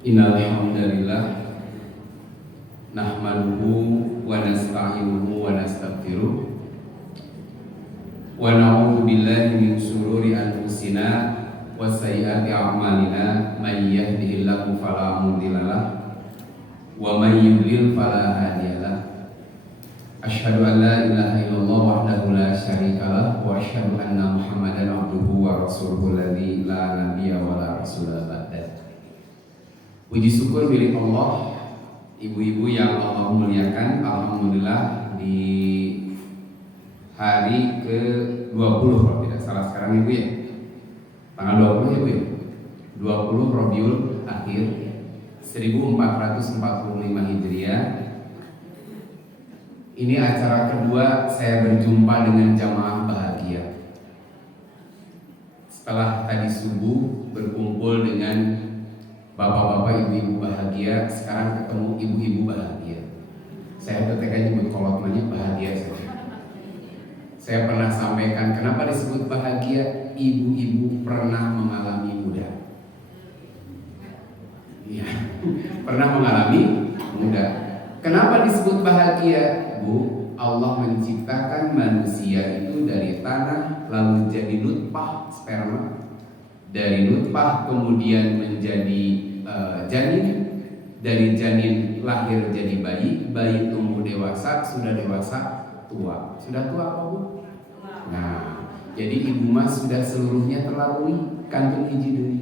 Innal hamdalillah nahmaduhu wa nasta'inuhu wa nastaghfiruh wa na'udzu billahi min shururi anfusina wa sayyiati a'malina may yahdihillahu fala mudhillalah wa may yudlil fala hadiyalah. Asyhadu an la ilaha illallah wahdahu la syarikalah wa asyhadu anna Muhammadan abduhu wa rasuluhu alladzi la nabiyya wa la rasula ba'da. Puji syukur milik Allah, ibu-ibu yang Allah muliakan. Alhamdulillah di hari ke-20 kalau tidak salah sekarang ibu ya, tanggal 20 ya bu ya, 20 Rabiul Akhir 1445 Hijriah. Ini acara kedua saya berjumpa dengan jamaah bahagia. Setelah tadi subuh berkumpul dengan bapak-bapak, ibu-ibu bahagia, sekarang ketemu ibu-ibu bahagia. Saya ketika nyebut kolotmannya bahagia saja. Saya pernah sampaikan kenapa disebut bahagia. Ibu-ibu pernah mengalami muda. Iya, pernah mengalami muda. Kenapa disebut bahagia, Bu? Allah menciptakan manusia itu dari tanah, lalu jadi nutfah sperma, dari nutfah kemudian menjadi janin, dari janin lahir jadi bayi, bayi tumbuh dewasa, sudah dewasa tua. Sudah tua apa Bu? Nah, jadi ibu mas sudah seluruhnya terlalui, kantung hiji deui.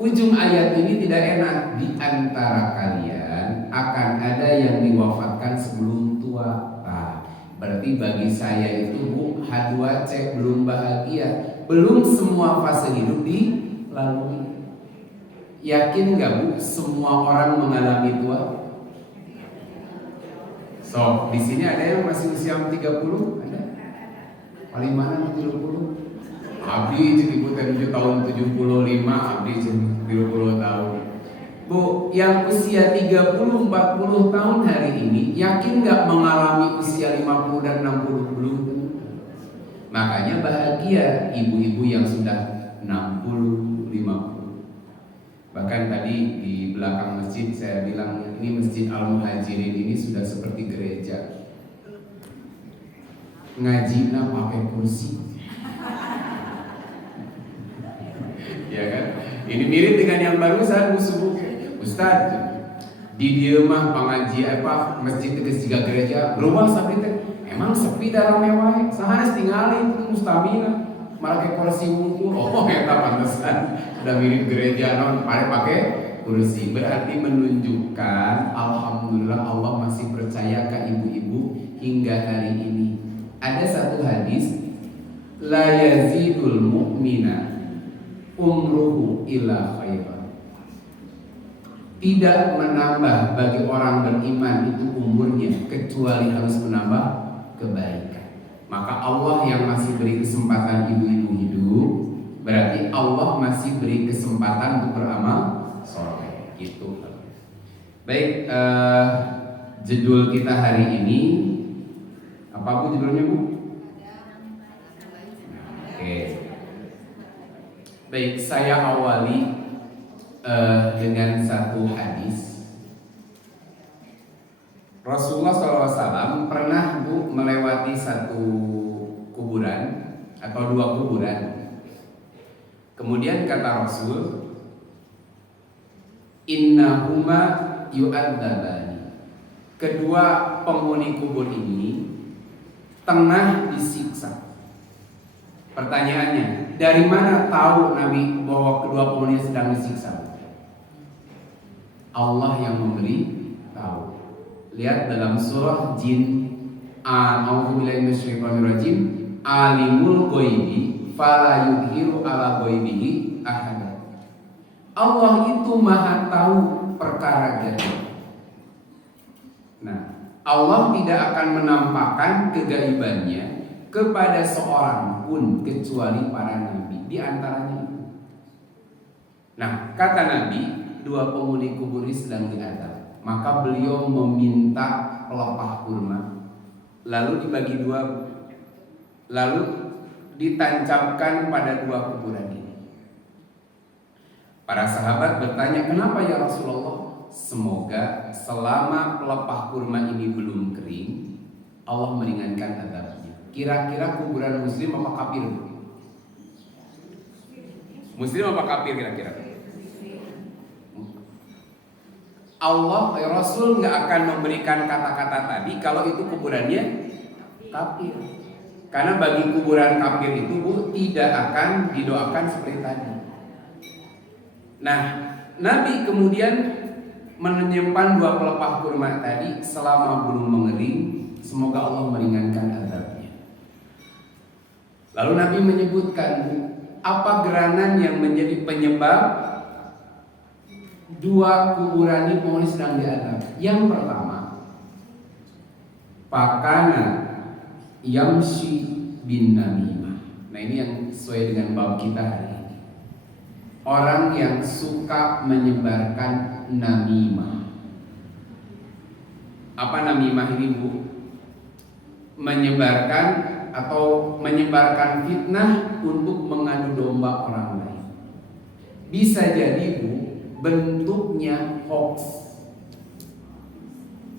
Ujung ayat ini tidak enak. Di antara kalian akan ada yang diwafatkan sebelum tua. Nah, berarti bagi saya itu Bu, H2C belum bahagia, belum semua fase hidup dilalui. Yakin gak Bu semua orang mengalami tua? So, di sini ada yang masih usia 30? Ada? Paling mana 70? Abdi cek ibu 7 tahun 75, abdi cek 30 tahun. Bu, yang usia 30, 40 tahun hari ini yakin gak mengalami usia 50 dan 60? Belum. Makanya bahagia ibu-ibu yang sudah 60, 50. Bahkan tadi di belakang masjid saya bilang ini Masjid Al-Muhajirin ini sudah seperti gereja. Ngajinya pakai kursi. Ya kan? Ini mirip dengan yang barusan subuh. Ustaz, di dieu mah pengajian masjid geus jiga gereja, berubah sapi teh. Emang sepi dalam mewah, sahanes tingali itu mustamina. Make kursi wungkul, oh eta pantesan sudah mirip gereja non, pakai kursi. Berarti menunjukkan alhamdulillah Allah masih percaya ke ibu-ibu hingga hari ini. Ada satu hadis, la yazidul mu'mina umruhu illa khairan. Tidak menambah bagi orang beriman itu umurnya kecuali harus menambah kebaikan. Maka Allah yang masih beri kesempatan ibu-ibu hidup, berarti Allah masih beri kesempatan untuk beramal soleh. Gitu. Baik, judul kita hari ini apa Bu judulnya Bu? Oke. Baik, saya awali dengan satu hadis. Rasulullah SAW pernah Bu melewati satu kuburan atau dua kuburan. Kemudian kata Rasul, innahuma yu'adzabani. Kedua penghuni kubur ini tengah disiksa. Pertanyaannya, dari mana tahu Nabi bahwa kedua penghuni sedang disiksa? Allah yang memberi tahu. Lihat dalam surah Jin, a'udzubillahi minasyaitonirrajim, alimul ghaibi fala yudhiru ala ghaibihi ahada. Allah itu maha tahu perkara gaib. Nah, Allah tidak akan menampakkan kegaibannya kepada seorang pun kecuali para nabi, di antaranya itu. Nah, kata Nabi, dua penghuni kubur ini sedang diadab. Maka beliau meminta pelepah kurma, lalu dibagi dua, lalu ditancapkan pada dua kuburan ini. Para sahabat bertanya, kenapa ya Rasulullah? Semoga selama pelepah kurma ini belum kering, Allah meringankan azabnya. Kira-kira kuburan muslim apa kafir? Muslim apa kafir kira-kira? Allah Rasul nggak akan memberikan kata-kata tadi kalau itu kuburannya kafir. Karena bagi kuburan kafir itu tidak akan didoakan seperti tadi. Nah, Nabi kemudian menyimpan 2 pelepah kurma tadi selama belum mengering. Semoga Allah meringankan azabnya. Lalu Nabi menyebutkan apa gerangan yang menjadi penyebab 2 kuburan ini sedang diazab. Yang pertama, pakana yamshi bin namimah. Nah, ini yang sesuai dengan bab kita hari ini. Orang yang suka menyebarkan namimah. Apa namimah ini, Bu? Menyebarkan atau menyebarkan fitnah untuk mengadu domba orang lain. Bisa jadi, Bu, bentuknya hoax.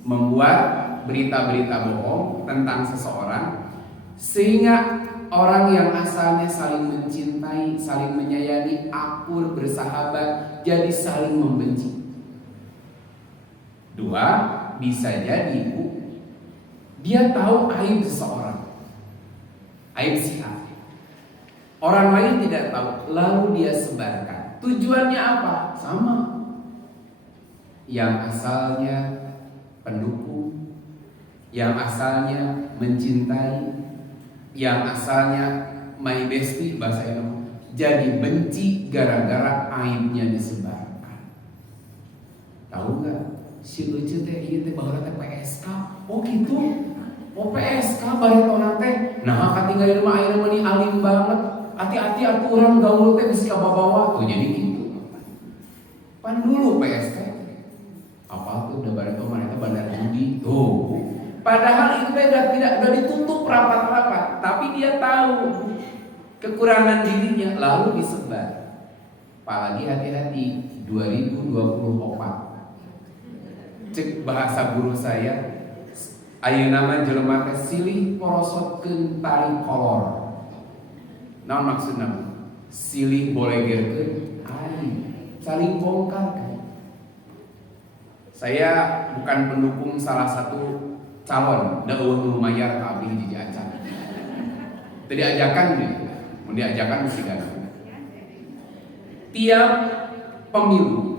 Membuat berita-berita bohong tentang seseorang sehingga orang yang asalnya saling mencintai, saling menyayangi, akur, bersahabat, jadi saling membenci. 2, bisa jadi, Bu, dia tahu aib seseorang, aib si A. Orang lain tidak tahu, lalu dia sebarkan. Tujuannya apa? Sama. Yang asalnya pendukung, yang asalnya mencintai, yang asalnya my bestie bahasa Indonesia, jadi benci gara-gara aibnya disebarkan. Tahu nggak? Si lucu teh ieu teh baheula teh PSK. Oh gitu. Oh PSK bareto teh. Nah, katinggal mah ayeuna mah alim banget. Hati-hati atuh urang gaul teh geus kabawa tuh jadi gitu. Pan dulu PSK. Apa tuh udah bareto mah eta bandar judi tuh. Padahal itu tidak ditutup rapat-rapat, tapi dia tahu kekurangan dirinya lalu disebar. Apalagi hati-hati 2024. Cek bahasa guru saya, ayeuna mah jelema teh silih porosotkeun tali kolor. Naon maksudna? Silih bolegerkeun aib, saling bongkar kan. Saya bukan pendukung salah satu calon daun lumayan kabeh di acan. Tadi ajakan nih, mau diajakan mesti kan. Tiap pemilu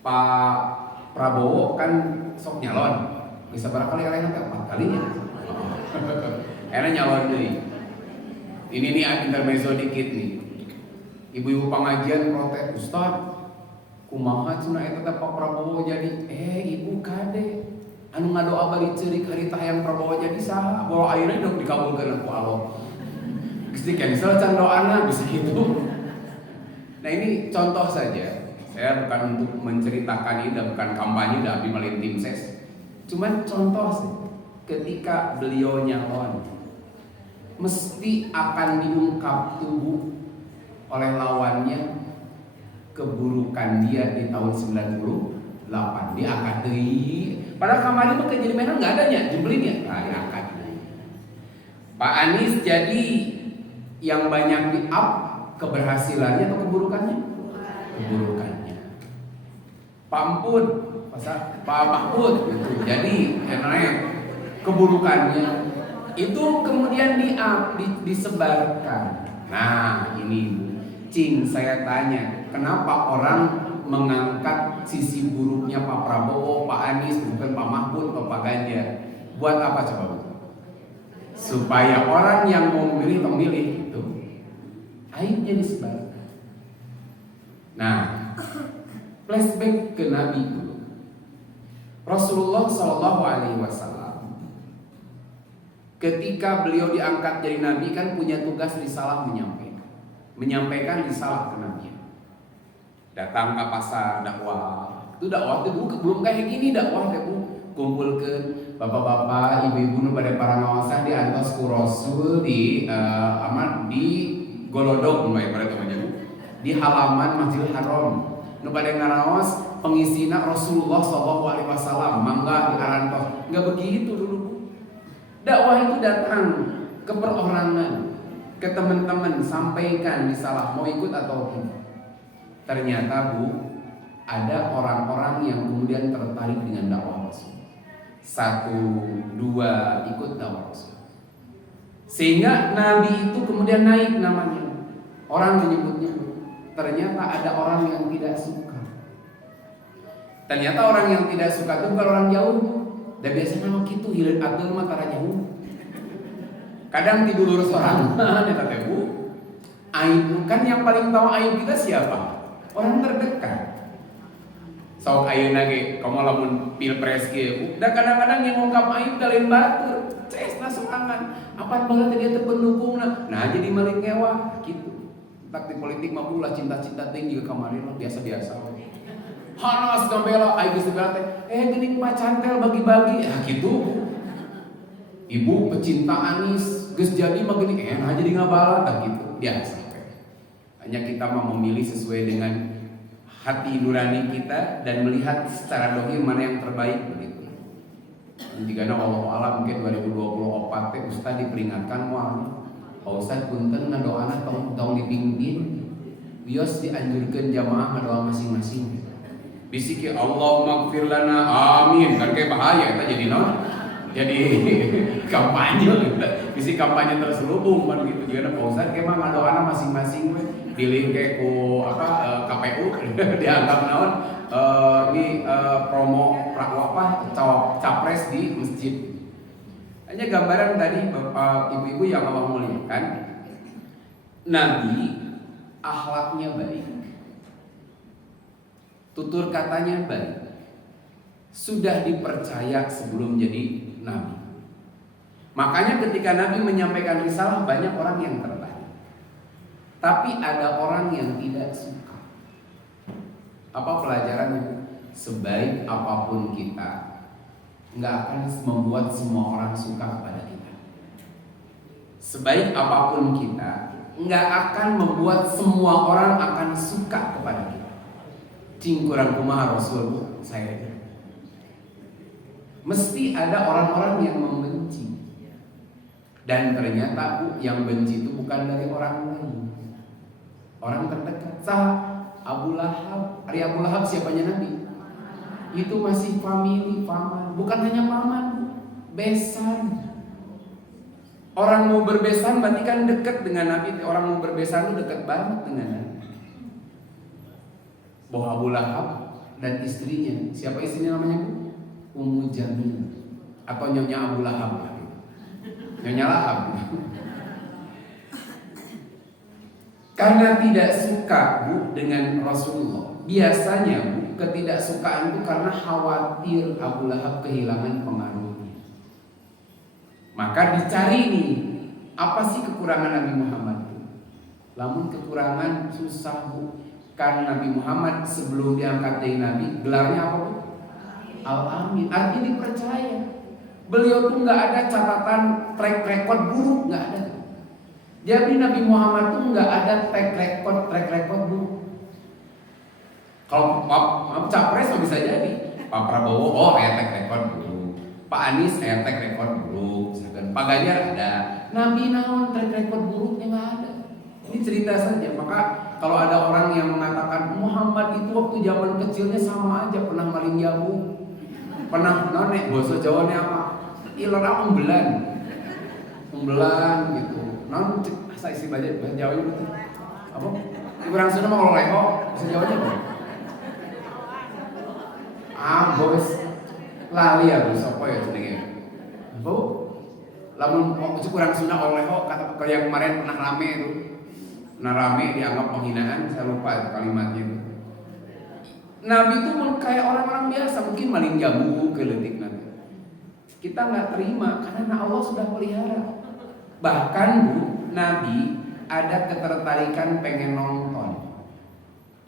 Pak Prabowo kan sok nyalon. Bisa berapa kali kalian? 4 kalinya. Enak nyalon nih. Ini nih intermezzo dikit nih. Ibu-ibu pengajian protes, Ustaz, kumaha cenah eta teh Pak Prabowo jadi? Ibu kade anu ngadoa bari ceurik harita hayang Prabowo jadi saha? Bola ayeuna dok dikabulkeun ku Allah. Geus di cancel can doana bisa gitu. Nah, ini contoh saja. Saya bukan untuk menceritakan ini dan bukan kampanye dan abdi malin tim ses. Cuman contoh sih. Ketika beliau nyalon mesti akan diungkap tubuh oleh lawannya keburukan dia di tahun 98 diangkat deui. Padahal kamari mah jadi memang enggak adanya jembelin ya. Nah, diangkat. Pak Anies jadi yang banyak di-up keberhasilannya atau keburukannya? Keburukannya. Pak Ampun, Pak Mahfud gitu. Jadi namanya keburukannya itu kemudian disebarkan. Nah, ini Cing, saya tanya, kenapa orang mengangkat sisi buruknya Pak Prabowo, Pak Anies, bukan Pak Mahfud atau Pak Ganjar? Buat apa coba? Supaya orang yang mau memilih itu aibnya disebarkan. Nah, flashback ke Nabi dulu. Rasulullah Shallallahu Alaihi Wasallam ketika beliau diangkat jadi Nabi kan punya tugas risalah menyampaikan risalah ke Nabi. Datang ke pasar dakwah. Itu dakwah itu belum kayak gini dakwah teh kumpulkeun bapak-bapak, ibu-ibu nu pada para ngawasan di antos ku Rasul di di Golodok mulai pada temannya. di halaman Masjidil Haram. Nu bade ngaraos pengisina Rasulullah SAW mangga di arantos. Nggak begitu dulu, Bu. Dakwah itu datang ke perorangan, ke teman-teman, sampaikan misalnya mau ikut atau tidak. Ternyata, Bu, ada orang-orang yang kemudian tertarik dengan dakwah Rasul. 1, 2 ikut dakwah Rasul. Sehingga Nabi itu kemudian naik namanya. Orang menyebutnya. Ternyata ada orang yang tidak suka. Ternyata orang yang tidak suka itu bukan orang jauh. Dan biasanya mah kitu hileun atul mah tara jauh. Kadang tidur sorangan eta teh, Bu. Aib kan yang paling tahu aib kita siapa? Orang terdekat. Sok ayeuna ge komo lamun pilpres ge, Bu. Da kadang-kadang yang ngungkap aib da lain batur. Cesna sorangan. Apa banget dia teh pendukungna. Nah, jadi maling ngewah gitu. Tak di politik mah ulah cinta-cinta ting juga kemarin mah biasa-biasa. Hanas gambela aing geus teh geuning pacantel bagi-bagi gitu. Ibu pecinta Anies geus jadi mah geuning nah jadi ngabala tak gitu. Biasa. Hanya kita mah memilih sesuai dengan hati nurani kita dan melihat secara dohir mana yang terbaik begitu. Jika Allah alam mungkin 2024 teh Ustaz diperingatkan moal Ustaz punten ngadoana tong dipimpin bios dianjurkeun jamaah ngadoa masing-masing. Bisi ke Allahumma gfir lana amin kan kayak bahaya eta jadi naon? Jadi kampanye bisi kampanye terselubung kan gitu. Juga Pak Ustaz ke mah ngadoana masing-masing we pilih ke ku KPU dianggap naon ini promo capres di masjid. Hanya gambaran tadi Bapak Ibu-ibu yang Allah muliakan, Nabi akhlaknya baik, tutur katanya baik, sudah dipercaya sebelum jadi Nabi. Makanya ketika Nabi menyampaikan risalah banyak orang yang tertarik, tapi ada orang yang tidak suka. Apa pelajarannya? Sebaik apapun kita, nggak akan membuat semua orang suka kepada kita. Sebaik apapun kita, nggak akan membuat semua orang akan suka kepada kita. Cingkurang kumaha Rasul saya. Mesti ada orang-orang yang membenci. Dan ternyata yang benci itu bukan dari orang lain. Orang terdekat. Abu Lahab. Ari Abu Lahab siapanya Nabi? Itu masih family, paman. Bukan hanya paman, besan. Orang mau berbesan berarti kan dekat dengan Nabi. Orang mau berbesan itu dekat banget dengan Nabi. Bahwa Abu Lahab dan istrinya, siapa istrinya namanya? Ummu Jamil atau Nyonya Abu Lahab. Nyonya Lahab. Karena tidak suka, Bu, dengan Rasulullah. Biasanya, Bu, ketidaksukaan itu karena khawatir Abu Lahab kehilangan pengaruhnya. Maka dicari nih, apa sih kekurangan Nabi Muhammad? Lamun kekurangan susah, Bu. Karena Nabi Muhammad sebelum diangkat dari Nabi, gelarnya apa, Bu? Al-Amin, artinya dipercaya. Beliau tuh nggak ada catatan track record buruk, nggak ada. Jadi Nabi Muhammad tuh nggak ada track record buruk. Kalau Pak Capres bisa jadi Pak Prabowo, oh track record buruk. Pak Anies track record buruk. Pak Ganjar ada. Nabi naon track record buruknya nggak ada. Ini cerita saja. Maka kalau ada orang yang mengatakan Muhammad itu waktu zaman kecilnya sama aja pernah maling jamu, pernah nonek bahasa Jawanya apa? Ilara umbelan gitu. Non saya isi bahasa Jawa itu apa? Kurang sudah mau leho bahasa Jawanya apa? Bos lali ya bos apa ya jenenge? Bu, lamun kurang sunnah oleho kata yang kemarin pernah rame itu. Pernah rame dianggap penghinaan, saya lupa kalimatnya itu. Nabi itu kayak orang-orang biasa, mungkin maling jamu keletik nanti. Kita nggak terima karena Allah sudah pelihara. Bahkan, Bu, Nabi ada ketertarikan pengen nonton.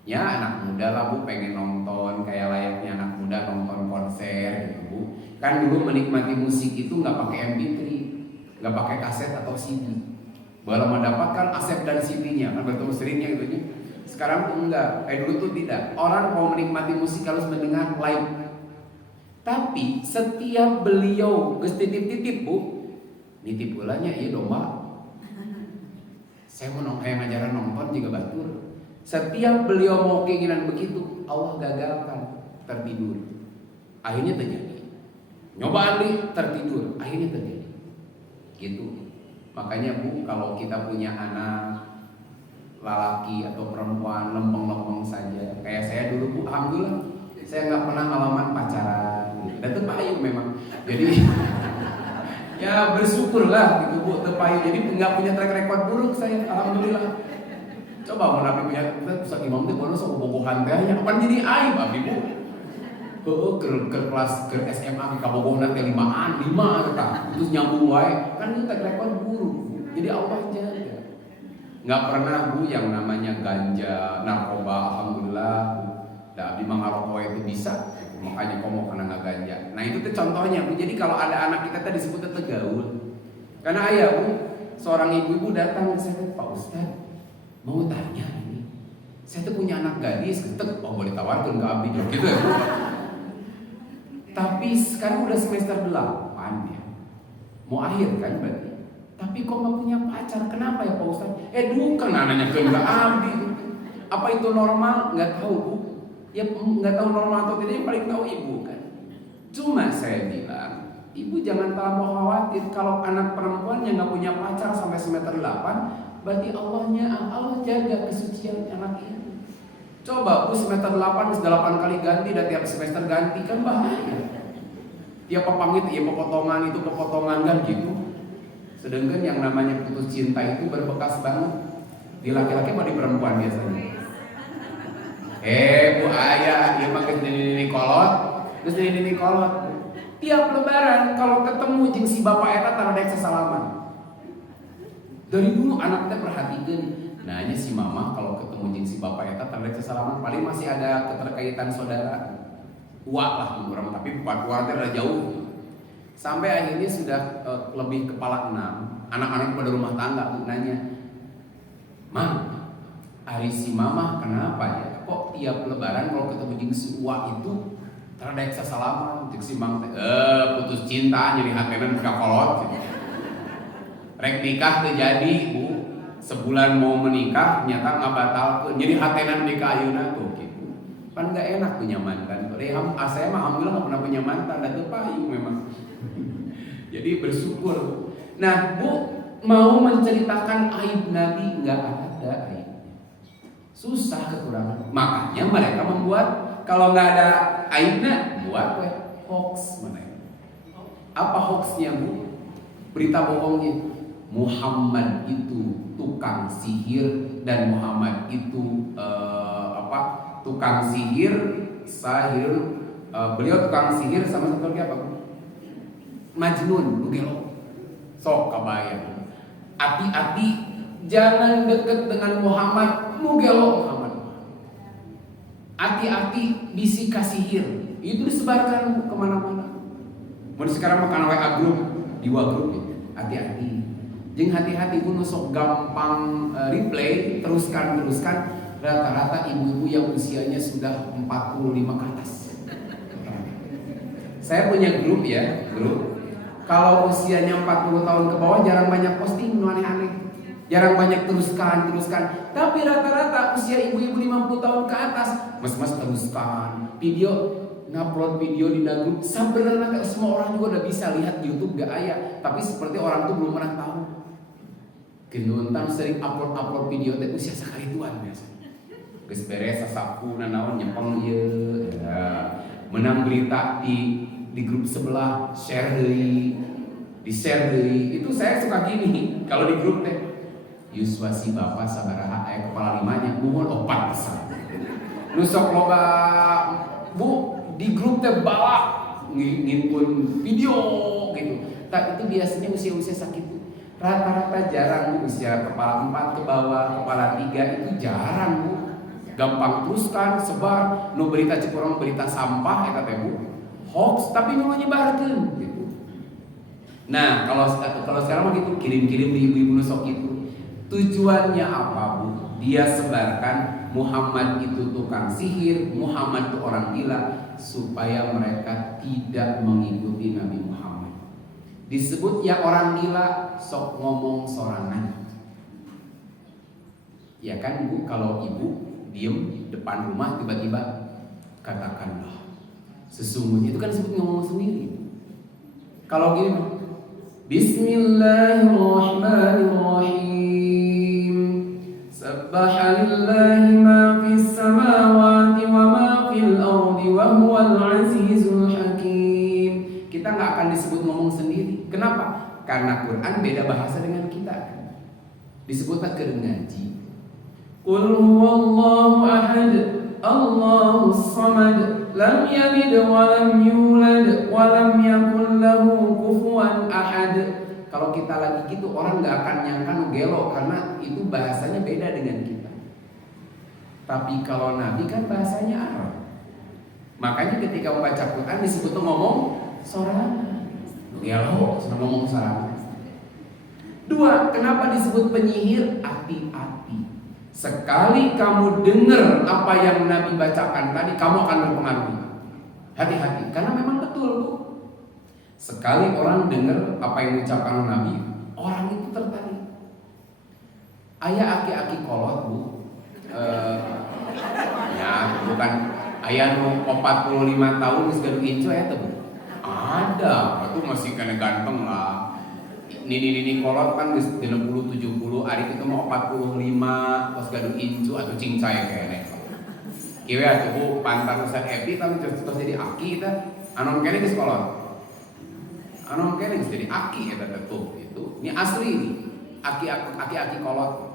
Ya anak muda lah, Bu, pengen nonton kayak layaknya anak muda nonton konser gitu, Bu. Kan dulu menikmati musik itu nggak pakai MP3, nggak pakai kaset atau CD. Baru mendapatkan aset dan CD-nya, kan bertemu seringnya gitu nya. Sekarang tuh enggak, dulu tuh tidak. Orang mau menikmati musik harus mendengar live. Tapi setiap beliau geus titip-titip bu, nitip ulanya iya domba. Saya mau ngajaran nonton juga batur. Setiap beliau mau keinginan begitu, Allah gagalkan, tertidur. Akhirnya terjadi. Nyoba nih tertidur, akhirnya terjadi. Gitu. Makanya bu, kalau kita punya anak lelaki atau perempuan lempeng-lempeng saja, kayak saya dulu bu, alhamdulillah saya nggak pernah ngalaman pacaran. Gitu. Dan tepayu memang. Jadi ya bersyukurlah gitu bu, tepayu. Jadi nggak punya track record buruk saya, alhamdulillah. Coba mau nabi punya, Ustaz Imam itu baru sok bobogohan teh, apa jadi aib abi bu? Ke kelas ke SMA di kabogohan teh 5 terus nyambung wae, kan itu track record buruk. Jadi Allah jaga. Nggak pernah bu yang namanya ganja, narkoba, alhamdulillah. Da abdi mah ngarokok itu bisa, makanya komo karena nggak ganja. Nah itu tuh contohnya bu. Jadi kalau ada anak kita tadi disebut tegaul, karena ayah bu, seorang ibu-ibu datang ke saya, Pak Ustadz, mau tanya ini, saya tuh punya anak gadis, ketek, oh boleh tawarkan ke abdi gitu ya bu. Tapi sekarang udah semester 8 ya, mau akhir kan berarti. Tapi kok nggak punya pacar, kenapa ya Pak Ustadz? Bukan anaknya ke abdi. Apa itu normal? Nggak tahu bu. Ya nggak tahu normal atau tidak, yang paling tahu ibu kan. Cuma saya bilang, ibu jangan terlalu khawatir kalau anak perempuan yang nggak punya pacar sampai semester 8, berarti Allah jaga kesucian anak ini. Coba bu semester 8 8 kali ganti dan tiap semester ganti kan bahaya. Tiap pepang itu ya pepotongan kan gitu. Sedangkan yang namanya putus cinta itu berbekas banget di laki-laki atau di perempuan biasanya. Bu ayah, dia mah ini kolot, terus ini kolot. Tiap lebaran kalau ketemu jeung si bapak eta tara daek sasalaman. Dari dulu anak teh perhatikeun, nanya si mama kalau ketemu jeung si bapak eta tara daek sasalaman, paling masih ada keterkaitan saudara. Uak lah orang, tapi bukan uak teh rada jauh. Sampai akhirnya sudah lebih kepala 6, anak-anak pada rumah tangga nanya, "Mam, hari si mama kenapa ya? Kok tiap lebaran kalau ketemu jeung si uak itu terdaek sasalaman jeung si mang teh putus cinta jadi hatenan ka kolot gitu." Rek nikah teh jadi bu, sebulan mau menikah nyata ngabatalkeun jadi hatenan di ka ayeuna tuh gitu. Kan enggak enak punya mantan. Saya mah alhamdulillah enggak pernah punya mantan, dan teu payu memang. Jadi bersyukur. Nah bu, mau menceritakan aib Nabi enggak ada aib. Susah kekurangan. Makanya mereka membuat, kalau nggak ada aibnya, buat hoax mana? Apa hoaxnya bu? Berita bohongnya. Muhammad itu tukang sihir dan Muhammad itu tukang sihir, beliau tukang sihir sama satu lagi apa? Majnun, gelo. Sok kabayang. Hati-hati, jangan deket dengan Muhammad. Mugelo Muhammad. Hati-hati bisi kasihir. Itu disebarkan kemana-mana. Mau sekarang makan WA grup, di WA grup ya. Hati-hati. Jeung hati-hati pun sok gampang replay, teruskan. Rata-rata ibu-ibu yang usianya sudah 45 ke atas. Saya punya grup ya, grup. Kalau usianya 40 tahun ke bawah jarang banyak posting aneh-aneh. Jarang banyak teruskan. Tapi rata-rata usia ibu-ibu 50 tahun ke atas, mas teruskan. Ngupload video di grup. Sebenarnya semua orang juga udah bisa lihat di YouTube gak ayah. Tapi seperti orang tuh belum pernah tahu. Genuntan sering upload video teh usia sakali tuan biasa. Geus beres sasapu nanaon nyepeng ieu. Menang berita di grup sebelah, share deui. Itu saya suka gini kalau di grup teh. Yuswa si bapak sabaraha aya kepala limanya nuhun 4 pesan. Nu sok loba bu di grup teh bala ngimpun video gitu. Tak itu biasanya usia-usia sakit. Rata-rata jarang usia kepala 4 ke bawah, kepala 3 itu jarang bu. Gampang teruskan, sebar, nu berita cikurang berita sampah eta teh bu. Hoax tapi nu nyebarkeun gitu. Nah, kalau sekarang mah gitu kirim-kirim di ibu-ibu nu sok itu. Tujuannya apa bu? dia sebarkan Muhammad itu tukang sihir, Muhammad itu orang gila, supaya mereka tidak mengikuti Nabi Muhammad. Disebut ya orang gila, sok ngomong sorangan. Ya kan Bu, kalau ibu diem depan rumah tiba-tiba katakanlah, sesungguhnya itu kan disebut ngomong sendiri. Kalau gini, Bismillahirrahmanirrahim. Sabbaha lillahi ma fis samawati wa ma fil ardi wa huwal azizul hakim. Kita nggak akan disebut ngomong sendiri. Kenapa? Karena Quran beda bahasa dengan kita. Disebutlah ngaji. Qul huwallahu ahad, Allahus samad, lam yalid wa lam yulad wa lam yakul lahu kufuwan ahad. Kalau kita lagi gitu orang nggak akan nyangka gelo karena itu bahasanya beda dengan kita. Tapi kalau Nabi kan bahasanya Arab. Makanya ketika membaca Quran disebut ngomong sorangan. Gelo, senang ngomong sorangan. Dua, kenapa disebut penyihir? Hati-hati. Sekali kamu dengar apa yang Nabi bacakan tadi, kamu akan terpengaruh. Hati-hati, karena memang betul Bu. Sekali orang dengar apa yang diucapkan Nabi, orang itu tertarik. Ayah aki-aki kolot Bu, ya bukan ayah 45 tahun segala inco ya tuh Bu. Ada, itu masih kena ganteng lah. Nini kolot kan di 60-70, hari itu mau 45, pas gadu incu atau cincai kayaknya. Kiwe atuh Bu, pantan Ustaz Epi tapi terus jadi aki kita, anon kene geus kolot. Anon kene geus jadi aki eta tuh itu. Ini asli ini. Aki kolot.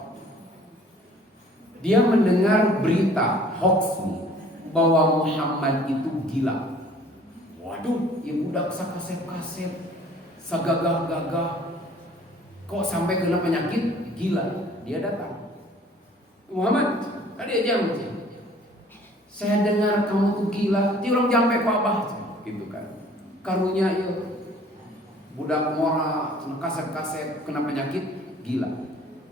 Dia mendengar berita hoax nih bahwa Muhammad itu gila. Waduh, ya budak sakasep-kasep, sagagah-gagah. Kok sampai kena penyakit gila? Dia datang. Muhammad, tadi aja saya dengar kamu tuh gila. Ti urang jampe ku Abah gitu kan. Karunya ieu budak mora kasep-kasep kena penyakit gila.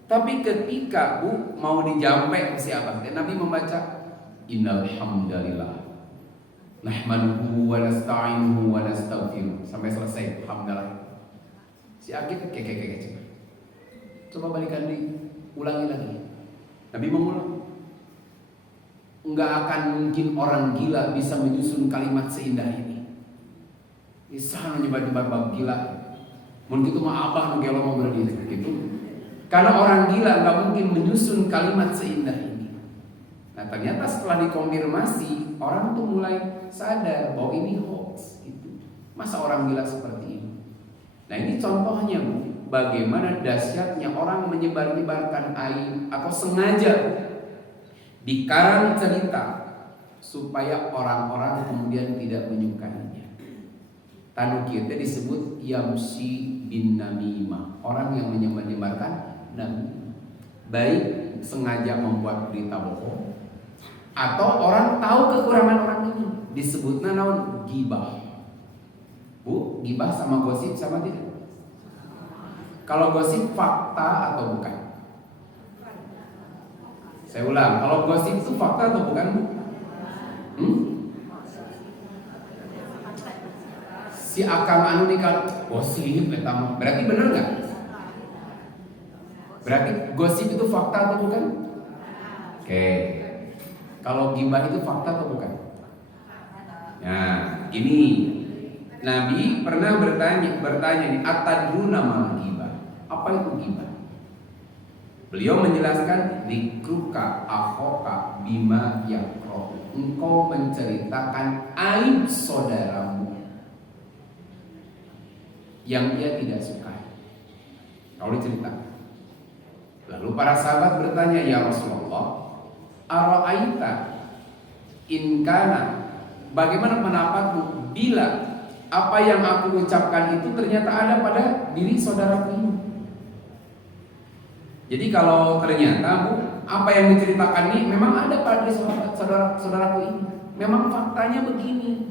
Tapi ketika Bu mau dijampe si Abah, Nabi membaca innal hamdalillah nahmaduhu wa nasta'inuhu wa nastaghfiruh sampai selesai hamdalah. Si Akif keke. Coba balikan ulangi lagi. Nabi mengulang. Enggak akan mungkin orang gila bisa menyusun kalimat seindah ini. Bisa nyebar-nyebar bab gila. Mungkin itu mah Abah nu gelo mau berdiri gitu. Karena orang gila enggak mungkin menyusun kalimat seindah ini. Nah, ternyata setelah dikonfirmasi, orang tuh mulai sadar bahwa ini hoax gitu. Masa orang gila seperti ini? Nah, ini contohnya Bu. Bagaimana dahsyatnya orang menyebar-nyebarkan aib atau sengaja dikarang cerita supaya orang-orang kemudian tidak menyukainya. Tanu kita disebut yamsi bin namimah, orang yang menyebar-nyebarkan namimah. Baik sengaja membuat berita bohong atau orang tahu kekurangan orang ini, disebutnya naon gibah. Bu, gibah sama gosip sama tidak? Kalau gosip fakta atau bukan? Saya ulang, kalau gosip itu fakta atau bukan? Si akang anu nikah gosip pertama, berarti benar nggak? Berarti gosip itu fakta atau bukan? Oke. Kalau gibah itu fakta atau bukan? Nah, ini Nabi pernah bertanya nih, atadruna mal gibah? Apa itu gibah? Beliau menjelaskan dikruka akhoka bima yakro. Engkau menceritakan aib saudaramu yang dia tidak suka. Kau diceritakan. Lalu para sahabat bertanya, ya Rasulullah, ara'aita in kana, bagaimana pendapatmu bila apa yang aku ucapkan itu ternyata ada pada diri saudaraku ini? Jadi kalau ternyata Bu, apa yang diceritakan ini memang ada pada saudaraku ini, memang faktanya begini.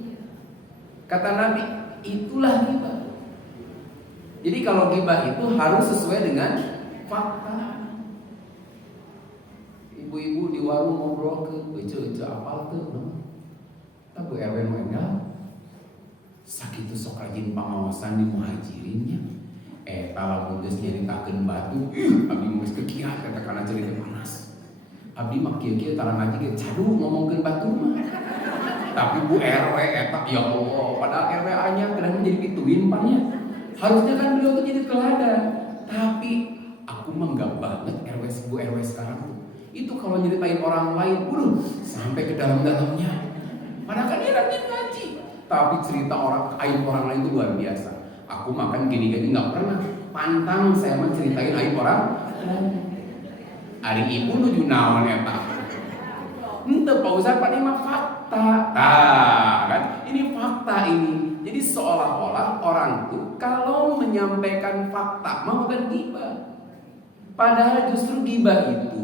Kata Nabi, itulah ghibah. Jadi kalau ghibah itu harus sesuai dengan fakta. ibu-ibu di warung ngobrol ke ece apal tuh, tak bu RW enggak. Sakitu sok rajin pengawasan di muhajirinnya. Kalau geus nyaritakeun batu, abdi geus kekiat eta kana cerita panas. Abdi mah kieu-kieu tara ngaji ge cadu ngomongkeun batu mah. Tapi bu RW eta ya Allah, padahal RW anya kadang jadi pituin pannya. Harusnya kan beliau tuh jadi teladan. Tapi aku mah enggak banget bu RW sekarang tuh. Itu kalau nyeritain orang lain, sampai ke dalam-dalamnya. Padahal kan dia rajin ngaji. Tapi cerita aib orang lain itu luar biasa. Aku makan gini-gini nggak pernah. Pantang saya mah ceritain aib orang. Hari ibu nuju naon eta. Ente Pak Ustaz Pak ini mah fakta. Kan? Ini fakta ini. Jadi seolah-olah orang tuh kalau menyampaikan fakta mau bukan gibah. Padahal justru gibah itu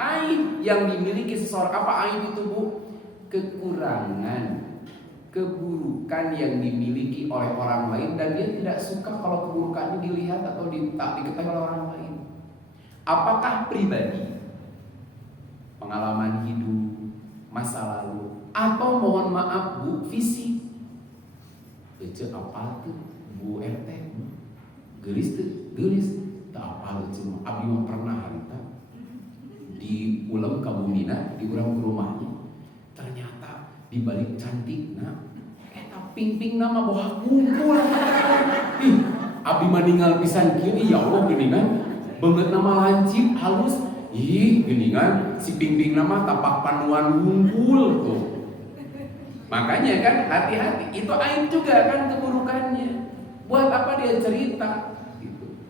aib yang dimiliki seseorang. Apa aib itu, Bu? Kekurangan, keburukan yang dimiliki oleh orang lain dan dia tidak suka kalau keburukannya dilihat atau diketahui oleh orang lain. Apakah pribadi, pengalaman hidup, masa lalu, atau mohon maaf Bu fisik? Ece apa tuh Bu RT? Gelis tak apa tuh. Abdi mah pernah harita di ulang kabumina di urang rumahnya. Ternyata di balik cantik ping-ping nama boha kumpul. Abdi mah ninggal pisan kieu ya Allah geuningan beungeut nama lancip halus. Geuningan si ping-ping nama tapak panuan ngumpul tuh. Makanya kan hati-hati, itu aib juga kan keburukannya. Buat apa dia cerita gitu.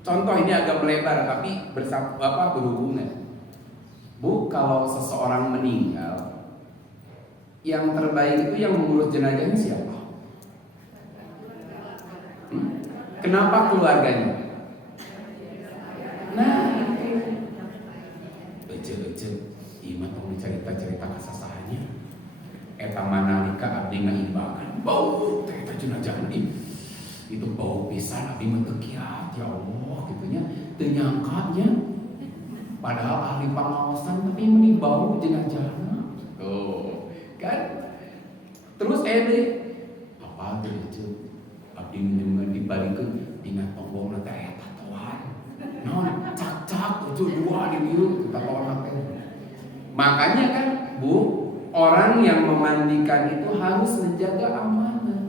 Contoh ini agak melebar tapi berhubungan. Bu, kalau seseorang meninggal, yang terbaik itu yang mengurus jenazahnya siapa? Kenapa keluarganya? Nah, ece imah tong cerita kasasahannya. Eta manalika abdi ngaimbangan, bau eta jenazah itu bau pisan abdi mah teu kiat ya Allah gitunya, teu nyangkanya. Padahal ahli pengawasan tapi meni bau jenazahna. Tuh, kan? Terus apa tuh abdi dengan dibalikeun dina tombongna teh eta tatoan. Naon cak dua di biru tatoan teh. Makanya kan, Bu, orang yang memandikan itu harus menjaga amanah.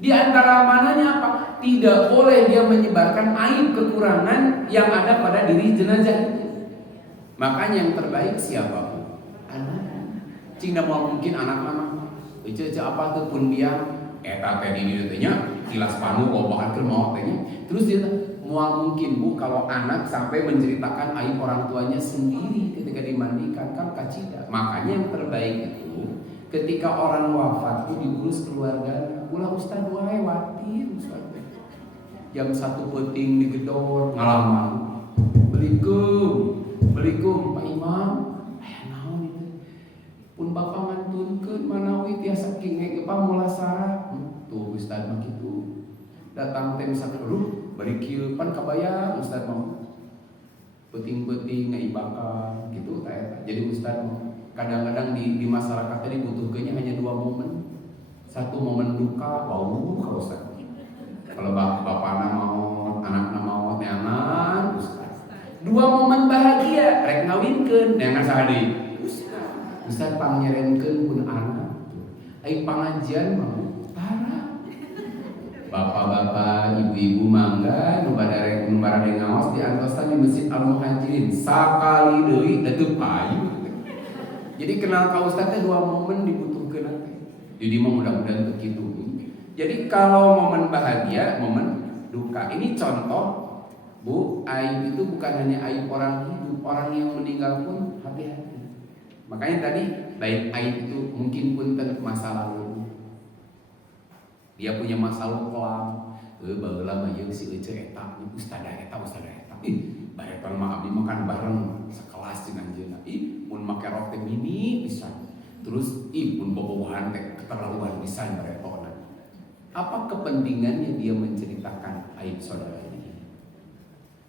Di antara amanahnya apa? Tidak boleh dia menyebarkan aib kekurangan yang ada pada diri jenazah itu. Makanya yang terbaik siapa, Bu? Anak. Cina mau mungkin anak mama. Ece apa tuh pun dia eta teh di dieu teh nya kilas panu lobahan keur maot teh nya. Terus dia moal mungkin, Bu, kalau anak sampai menceritakan aib orang tuanya sendiri ketika dimandikan kan kacida. Makanya yang terbaik itu ketika orang wafat itu diurus keluarga. Ulah ustad wae watir ustad. Jam 1 peuting digedor ngalaman. Belikum Pak Imam. Naon itu? Pun Bapak ngantunkeun manawi tiasa kengek pamulasara. Tuh ustad mah kitu. Datang teh misalkan bari kieu pan kabaya ustad mah. Peuting-peuting ngaibakan gitu tah eta. Jadi ustad mah kadang-kadang di masyarakat tadi dibutuhkeunnya hanya 2 momen. Satu momen duka, kalau Ustaz. Kalau bapakna mau, anakna mau, neangan Ustaz. 2 momen bahagia, rek ngawinkeun, neangan sahadeui. Ustaz pangnyerenkeun pun anak. Ai pangajian mau tara. Bapak-bapak, ibu-ibu mangga nu bade ngaos di antosan di Masjid Al-Muhajirin. Sakali deui teu payu. Jadi kenal ka Ustaz teh 2 momen dibutuhkeun. Jadi mudah-mudahan begitu. Jadi kalau momen bahagia, momen duka. Ini contoh, Bu, aib itu bukan hanya aib orang hidup, orang yang meninggal pun hati-hati. Makanya tadi lain aib itu mungkin pun masa lalu. Dia punya masa lalu kelam. Baheula mah yeung si ece eta, ustadah eta. Barepan mah abdi makan bareng sekelas jeung anjeunna. Mun make rok teh mini pisan. Terus pun bobogohan teh keterlaluan pisan baretona. Apa kepentingannya dia menceritakan aib saudaranya?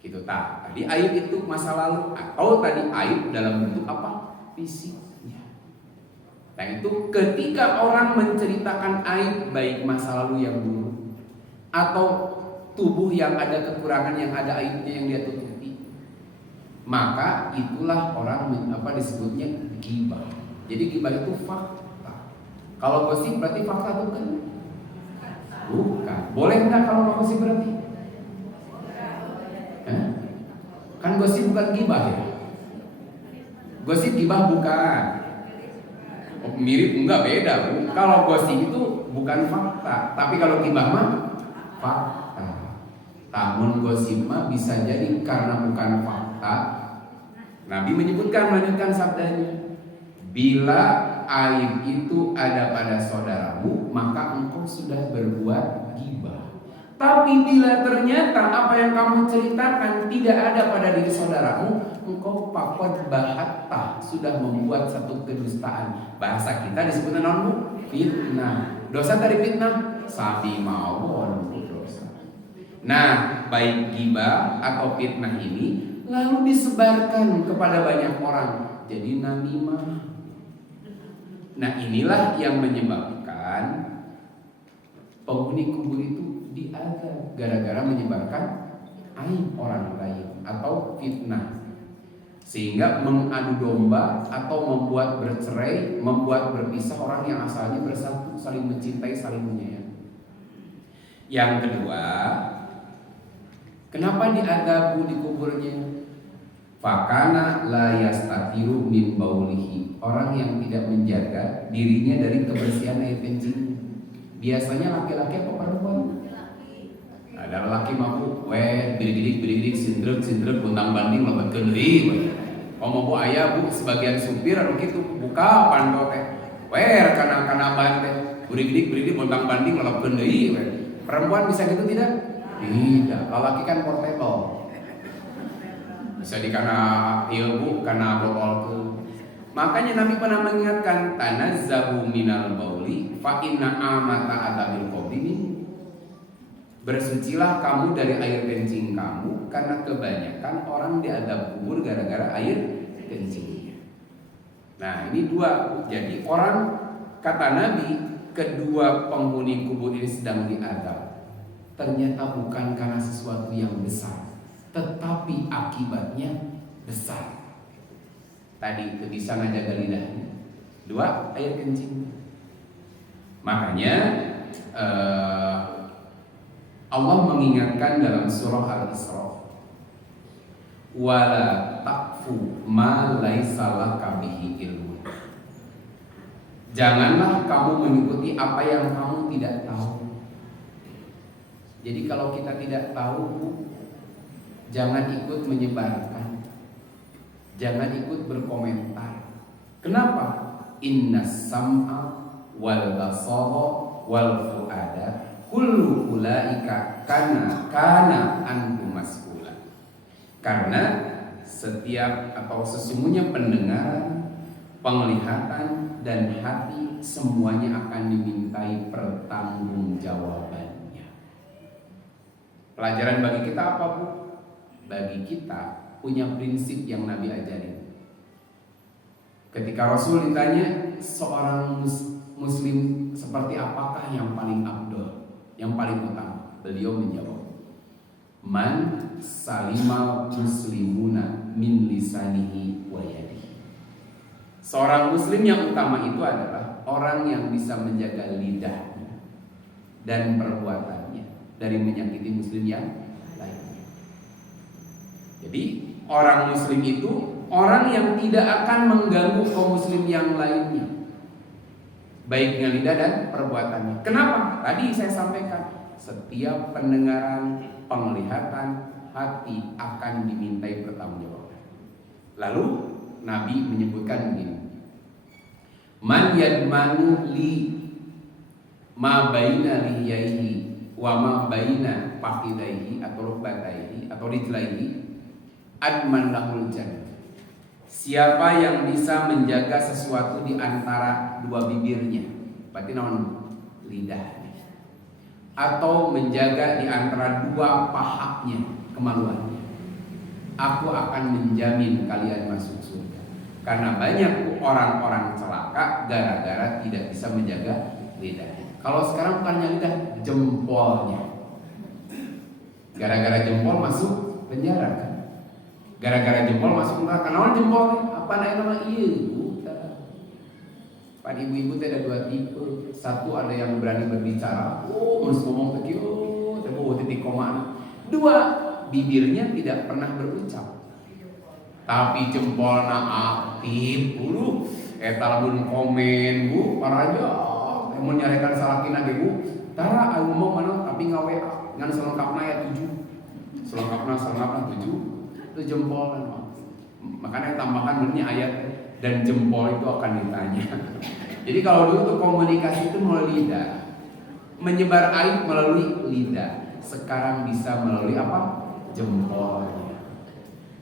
Gitu tak. Tadi aib itu masa lalu atau tadi aib dalam bentuk apa? Fisiknya. Nah itu ketika orang menceritakan aib baik masa lalu yang buruk atau tubuh yang ada kekurangan, yang ada aibnya yang dia tutupi, maka itulah orang disebutnya ghibah. Jadi ghibah itu fakta. Kalau gosip berarti fakta bukan? Bukan. Boleh enggak kalau gosip berarti? Kan gosip bukan ghibah ya? Gosip ghibah bukan. Oh, mirip enggak, beda Bu. Kalau gosip itu bukan fakta, tapi kalau ghibah mah fakta. Namun gosip mah bisa jadi karena bukan fakta. Nabi menyebutkan, melanjutkan sabdanya, bila aib itu ada pada saudaramu, maka engkau sudah berbuat ghibah. Tapi bila ternyata apa yang kamu ceritakan tidak ada pada diri saudaramu, engkau pakot bahatta, sudah membuat satu kedustaan. Bahasa kita disebutnya non fitnah. Dosa dari fitnah sabi mawon dosa. Nah, baik ghibah atau fitnah ini lalu disebarkan kepada banyak orang, jadi namimah. Nah, inilah yang menyebabkan penghuni kubur itu diadab gara-gara menyebarkan aib orang lain atau fitnah, sehingga mengadu domba atau membuat bercerai, membuat berpisah orang yang asalnya bersatu, saling mencintai, saling menyayangi. Yang kedua, kenapa diadab di kuburnya? Fakana la yastatiru min baulihi, orang yang tidak menjaga dirinya dari kebersihan air kencing. Biasanya laki-laki apa perempuan? Ada laki mampu, bidik-bidik, sindrek, buntang banding, lebatkeun deui. Mau bu ayah bu, sebagian supir anu kitu buka pando teh, kana ban teh, bidik-bidik, buntang banding, lebatkeun deui. Perempuan bisa gitu tidak? Tidak. Kalau laki kan portable. Bisa dikana ieu bu, kana botol ke. Makanya Nabi pernah mengingatkan, tanazzahu minal bauli fa inna amata adabil qabri. Bersucilah kamu dari air kencing kamu, karena kebanyakan orang diadab kubur gara-gara air kencingnya. Nah, ini dua. Jadi orang, kata Nabi, kedua penghuni kubur ini sedang diadab. Ternyata bukan karena sesuatu yang besar, tetapi akibatnya besar. Tadi itu bisa ngejaga lidahnya. Dua, air kencing. Makanya Allah mengingatkan dalam surah Al-Isra, wala taqfu ma laisa laka bihi ilmu. Janganlah kamu mengikuti apa yang kamu tidak tahu. Jadi kalau kita tidak tahu, jangan ikut menyebarkan, jangan ikut berkomentar. Kenapa? Inna sam'a wal basara wal fuada kullu ulaika kana anhu mas'ula. Karena setiap atau sesungguhnya pendengaran, penglihatan dan hati semuanya akan dimintai pertanggungjawabannya. Pelajaran bagi kita apa Bu? Bagi kita punya prinsip yang Nabi ajarin. Ketika Rasul ditanya seorang muslim seperti apakah yang paling afdol, yang paling utama, beliau menjawab, man salimal muslimuna min lisanihi wa yadihi. Seorang muslim yang utama itu adalah orang yang bisa menjaga lidahnya dan perbuatannya dari menyakiti muslim yang lainnya. Jadi orang muslim itu orang yang tidak akan mengganggu kaum muslim yang lainnya, baik dengan lidah dan perbuatannya. Kenapa? Tadi saya sampaikan, setiap pendengaran, penglihatan, hati akan dimintai pertanggungjawaban. Lalu Nabi menyebutkan begini, man yadmanu li ma baina lihiyaihi wa ma baina fakhidaihi atau rukbataihi atau rijlaihi adman lahul jannah. Siapa yang bisa menjaga sesuatu di antara dua bibirnya, berarti naon? Lidahnya. Atau menjaga di antara dua pahanya, kemaluannya. aku akan menjamin kalian masuk surga. Karena banyak orang-orang celaka gara-gara tidak bisa menjaga lidah. Kalau sekarang bukannya lidah, jempolnya. Gara-gara jempol masuk penjara kan? Gara-gara jempol masuk neraka. Kenapa jempol? Apa nama? Iya. Pak ibu-ibu ada dua tipe. Satu ada yang berani berbicara, harus ngomong begitu, titik koma. Dua, bibirnya tidak pernah berucap, tapi jempolnya aktif. Eta lamun komen bu, paraja, mau nyarikan salakina ge bu. Tara aku ngomong mana, tapi ngawe ngan selengkapna ya 7. Selengkapna 7. Itu jempol. Makanya tambahan benernya ayat dan jempol itu akan ditanya. Jadi kalau dulu tuh komunikasi itu melalui lidah, menyebar aib melalui lidah. Sekarang bisa melalui apa? Jempolnya.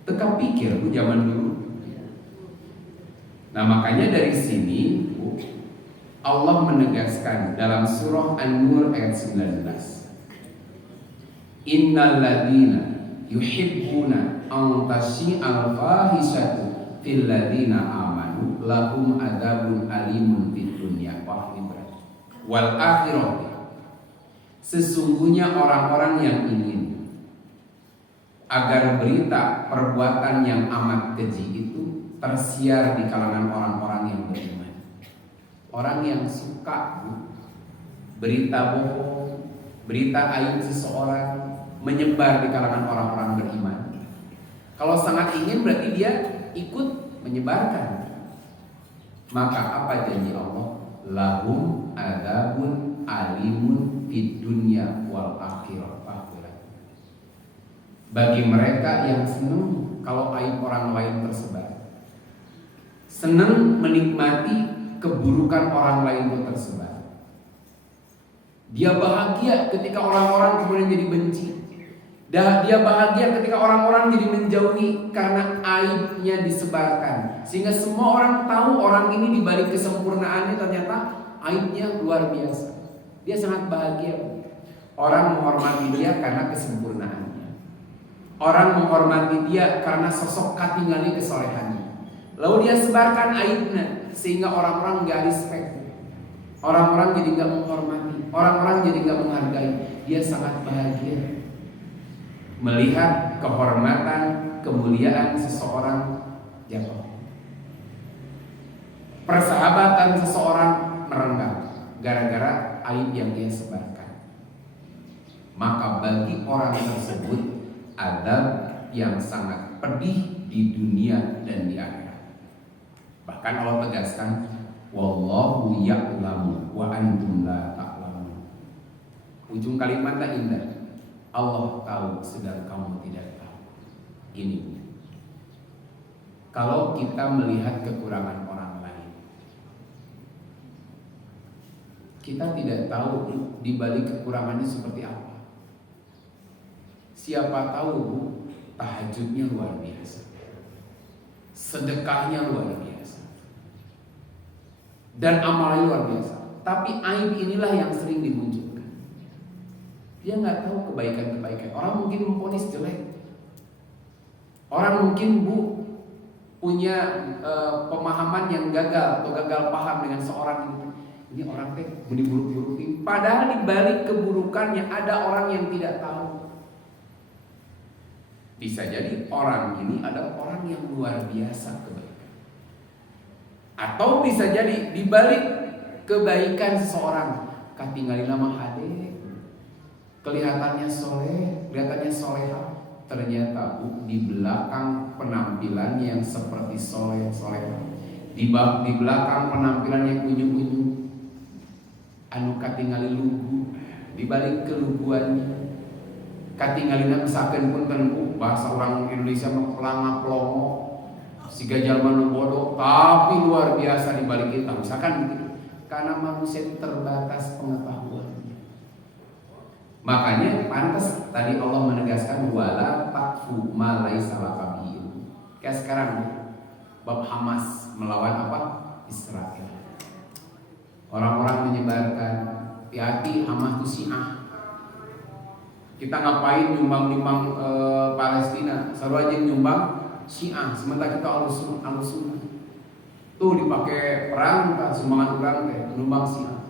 Teka pikir tuh zaman dulu. Nah makanya dari sini Allah menegaskan dalam surah An-Nur ayat 19. Innal ladina yuhibbuna an tasyi'al fahishatu fil ladina amanu lahum adzabun alimun fid dunya wal akhirah. Sesungguhnya orang-orang yang ingin agar berita perbuatan yang amat keji itu tersiar di kalangan orang-orang yang beriman. Orang yang suka berita bohong, berita aib seseorang menyebar di kalangan orang-orang beriman. Kalau sangat ingin berarti dia ikut menyebarkan. Maka apa janji Allah? Lahum adzabun alimun fid dunya wal akhirah. Bagi mereka yang senang kalau aib orang lain tersebar, senang menikmati keburukan orang lain itu tersebar, dia bahagia ketika orang-orang kemudian jadi benci. Dan dia bahagia ketika orang-orang jadi menjauhi karena aibnya disebarkan. Sehingga semua orang tahu orang ini dibalik kesempurnaannya ternyata aibnya luar biasa. Dia sangat bahagia. Orang menghormati dia karena kesempurnaannya. Orang menghormati dia karena sosok katingali kesolehannya. Lalu dia sebarkan aibnya sehingga orang-orang gak respect. Orang-orang jadi gak menghormati. Orang-orang jadi gak menghargai. Dia sangat bahagia melihat kehormatan, kemuliaan seseorang jatuh, persahabatan seseorang merenggang gara-gara aib yang dia sebarkan. Maka bagi orang tersebut azab yang sangat pedih di dunia dan di akhirat. Bahkan Allah tegaskan, wallahu ya'lamu wa antum la ta'lamun. Ujung kalimatnya indah. Allah tahu sedang kamu tidak tahu. Ini kalau kita melihat kekurangan orang lain, kita tidak tahu di balik kekurangannya seperti apa. Siapa tahu tahajudnya luar biasa, sedekahnya luar biasa, dan amalnya luar biasa. Tapi aib inilah yang sering dimunculkan. Dia nggak tahu kebaikan-kebaikan. Orang mungkin memvonis jelek. Orang mungkin punya pemahaman yang gagal atau gagal paham dengan seorang ini. Ini orang teh diburuk-burukin. Padahal di balik keburukannya ada orang yang tidak tahu. Bisa jadi orang ini adalah orang yang luar biasa kebaikan. Atau bisa jadi di balik kebaikan seseorang katingali nama hade. Kelihatannya soleh, kelihatannya soleha, ternyata di belakang penampilannya yang seperti soleha, di belakang penampilannya unyu-unyu, anu katingali lugu, di balik keluguannya, katingalina misalkan pun tentu bahasa orang Indonesia pelanga pelongo, si gajal manu bodoh, tapi luar biasa di balik itu, misalkan begitu, karena manusia terbatas pengetahuan. Makanya pantas tadi Allah menegaskan wala taqfu ma laisa laka bihi. Kayak sekarang bab Hamas melawan apa? Israel. Orang-orang menyebarkan hati-hati Hamas itu Syiah. Kita ngapain nyumbang-nyumbang Palestina, sarua jeung nyumbang Syiah, sementara kita Ahlus-Sunnah. Tuh dipakai perang kan, sumbangan perang teh nyumbang Syiah.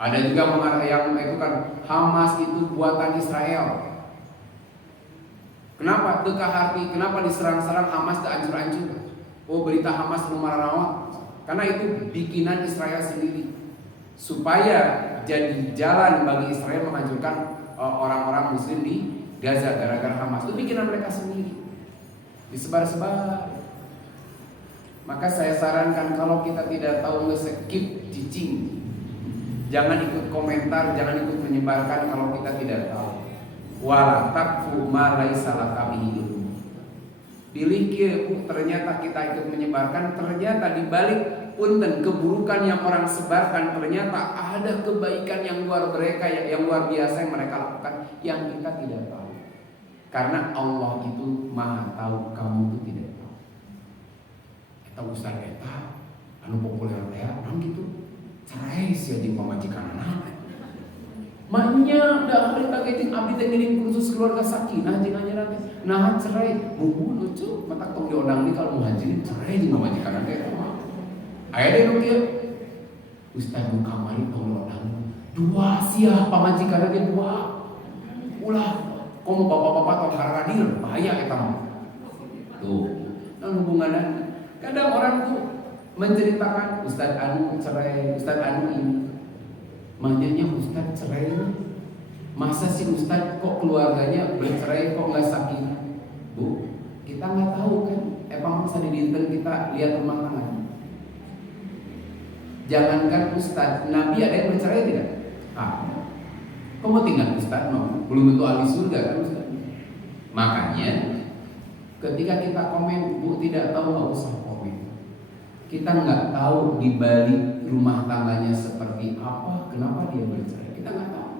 Ada juga yang itu kan Hamas itu buatan Israel. Kenapa teu kaharti? Kenapa diserang-serang Hamas teu ancur-ancur? Oh, berita Hamas lumararawat. Karena itu bikinan Israel sendiri. Supaya jadi jalan bagi Israel menghancurkan orang-orang muslim di Gaza gara-gara Hamas. Itu bikinan mereka sendiri. Disebar-sebar. Maka saya sarankan kalau kita tidak tahu nge-skip cicing. Jangan ikut komentar, jangan ikut menyebarkan kalau kita tidak tahu. Wala taqfu ma laisa laka bihi ilmu. Pilih ternyata kita ikut menyebarkan, ternyata di balik punten keburukan yang orang sebarkan ternyata ada kebaikan yang luar biasa yang mereka lakukan yang kita tidak tahu. Karena Allah itu Maha tahu, kamu itu tidak tahu. Eta ustaz eta anu populer teh naon gitu. Cerai sia jeung pamajikanna. Maknya dah hari tageting abdi teh ngirim kursus keluarga sakinah jeung anjeunna teh. Nah cerai, mumpun lucu, mata tong diodang nih kalau muhajirin cerai jeung pamajikanna teh. Aya deh nu kieu. Ustaz nu kamari tong diodang. Dua sia pamajikanna ge dua. Ulah komo bapak-bapak tong haradir, bahaya eta mah. Tuh, nah hubunganna kadang orang tuh menceritakan Ustaz anu cerai, Ustaz anu ini. Manjanya Ustaz cerai. Masa sih Ustaz kok keluarganya bercerai kok nggak sakinah? Bu, kita nggak tahu kan. Emang masa di dinten kita lihat rumah tangga. Jangankan Ustaz, Nabi ada yang bercerai tidak? Kok mau tinggal Ustaz? No, belum tentu ahli surga kan Ustaz. Makanya ketika kita komen, Bu tidak tahu nggak usah komen. Kita nggak tahu di balik rumah tangganya seperti apa, kenapa dia bercerai, kita nggak tahu.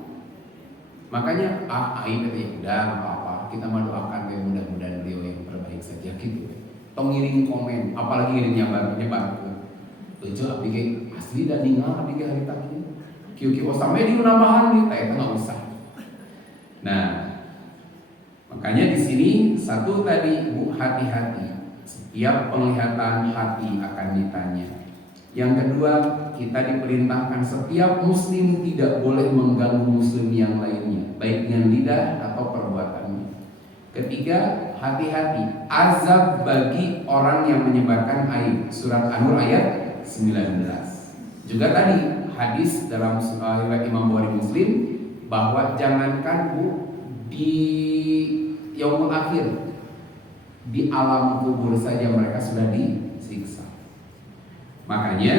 Makanya aib itu udah apa-apa, kita mendoakan mudah-mudahan beliau yang terbaik saja gitu. Tong ngiring komen, apalagi ngiring nyebar lucu abdi asli dan ninggal abdi hari tadi. Kieu-kieu sampai di nambahan nih, itu nggak usah. Nah, makanya di sini satu tadi Bu, hati-hati. Setiap penglihatan hati akan ditanya. Yang kedua, kita diperintahkan setiap muslim tidak boleh mengganggu muslim yang lainnya, baik dengan lidah atau perbuatannya. Ketiga, hati-hati azab bagi orang yang menyebarkan aib. Surat An-Nur ayat 19. Juga tadi hadis dalam riwayat Imam Bukhari Muslim bahwa jangankan Bu di yaumul akhir, di alam kubur saja mereka sudah disiksa. Makanya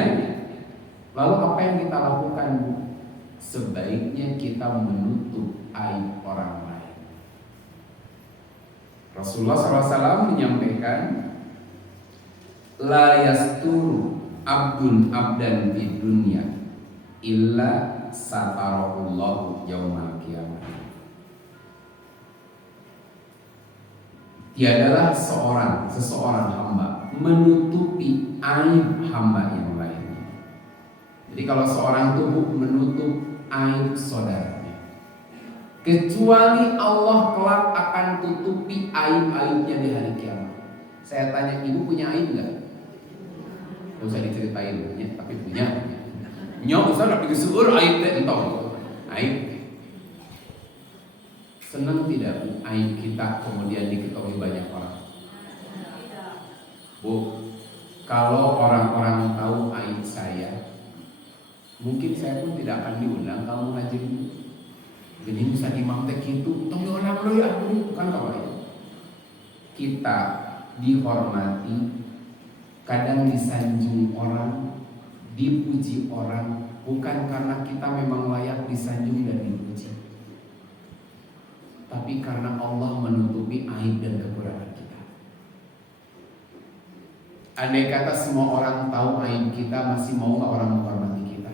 lalu apa yang kita lakukan Bu? Sebaiknya kita menutup aib orang lain. Rasulullah SAW menyampaikan, la yasturu abdun abdan di dunia illa satarahullahu yaumal qiyamah. Tiadalah seseorang hamba menutupi aib hamba yang lainnya. Jadi kalau seorang tubuh menutup aib saudaranya, kecuali Allah kelak akan tutupi aib-aibnya di hari kiamat. Saya tanya, ibu punya aib enggak? Gak usah diceritain ya, tapi punya. Nyok usah tapi disebut aib teh entong. Aib. Senang tidak Bu, aib kita kemudian diketahui banyak orang? Bu, kalau orang-orang tahu aib saya, mungkin saya pun tidak akan diundang kalau ngaji. Jadi bisa imam teh kitu, tong diundang deui ya, bukan kawan. Kita dihormati, kadang disanjung orang, dipuji orang, bukan karena kita memang layak disanjung dan dipuji, tapi karena Allah menutupi aib dan kekurangan kita. Andai kata semua orang tahu aib kita, masih mau gak orang menghormati kita?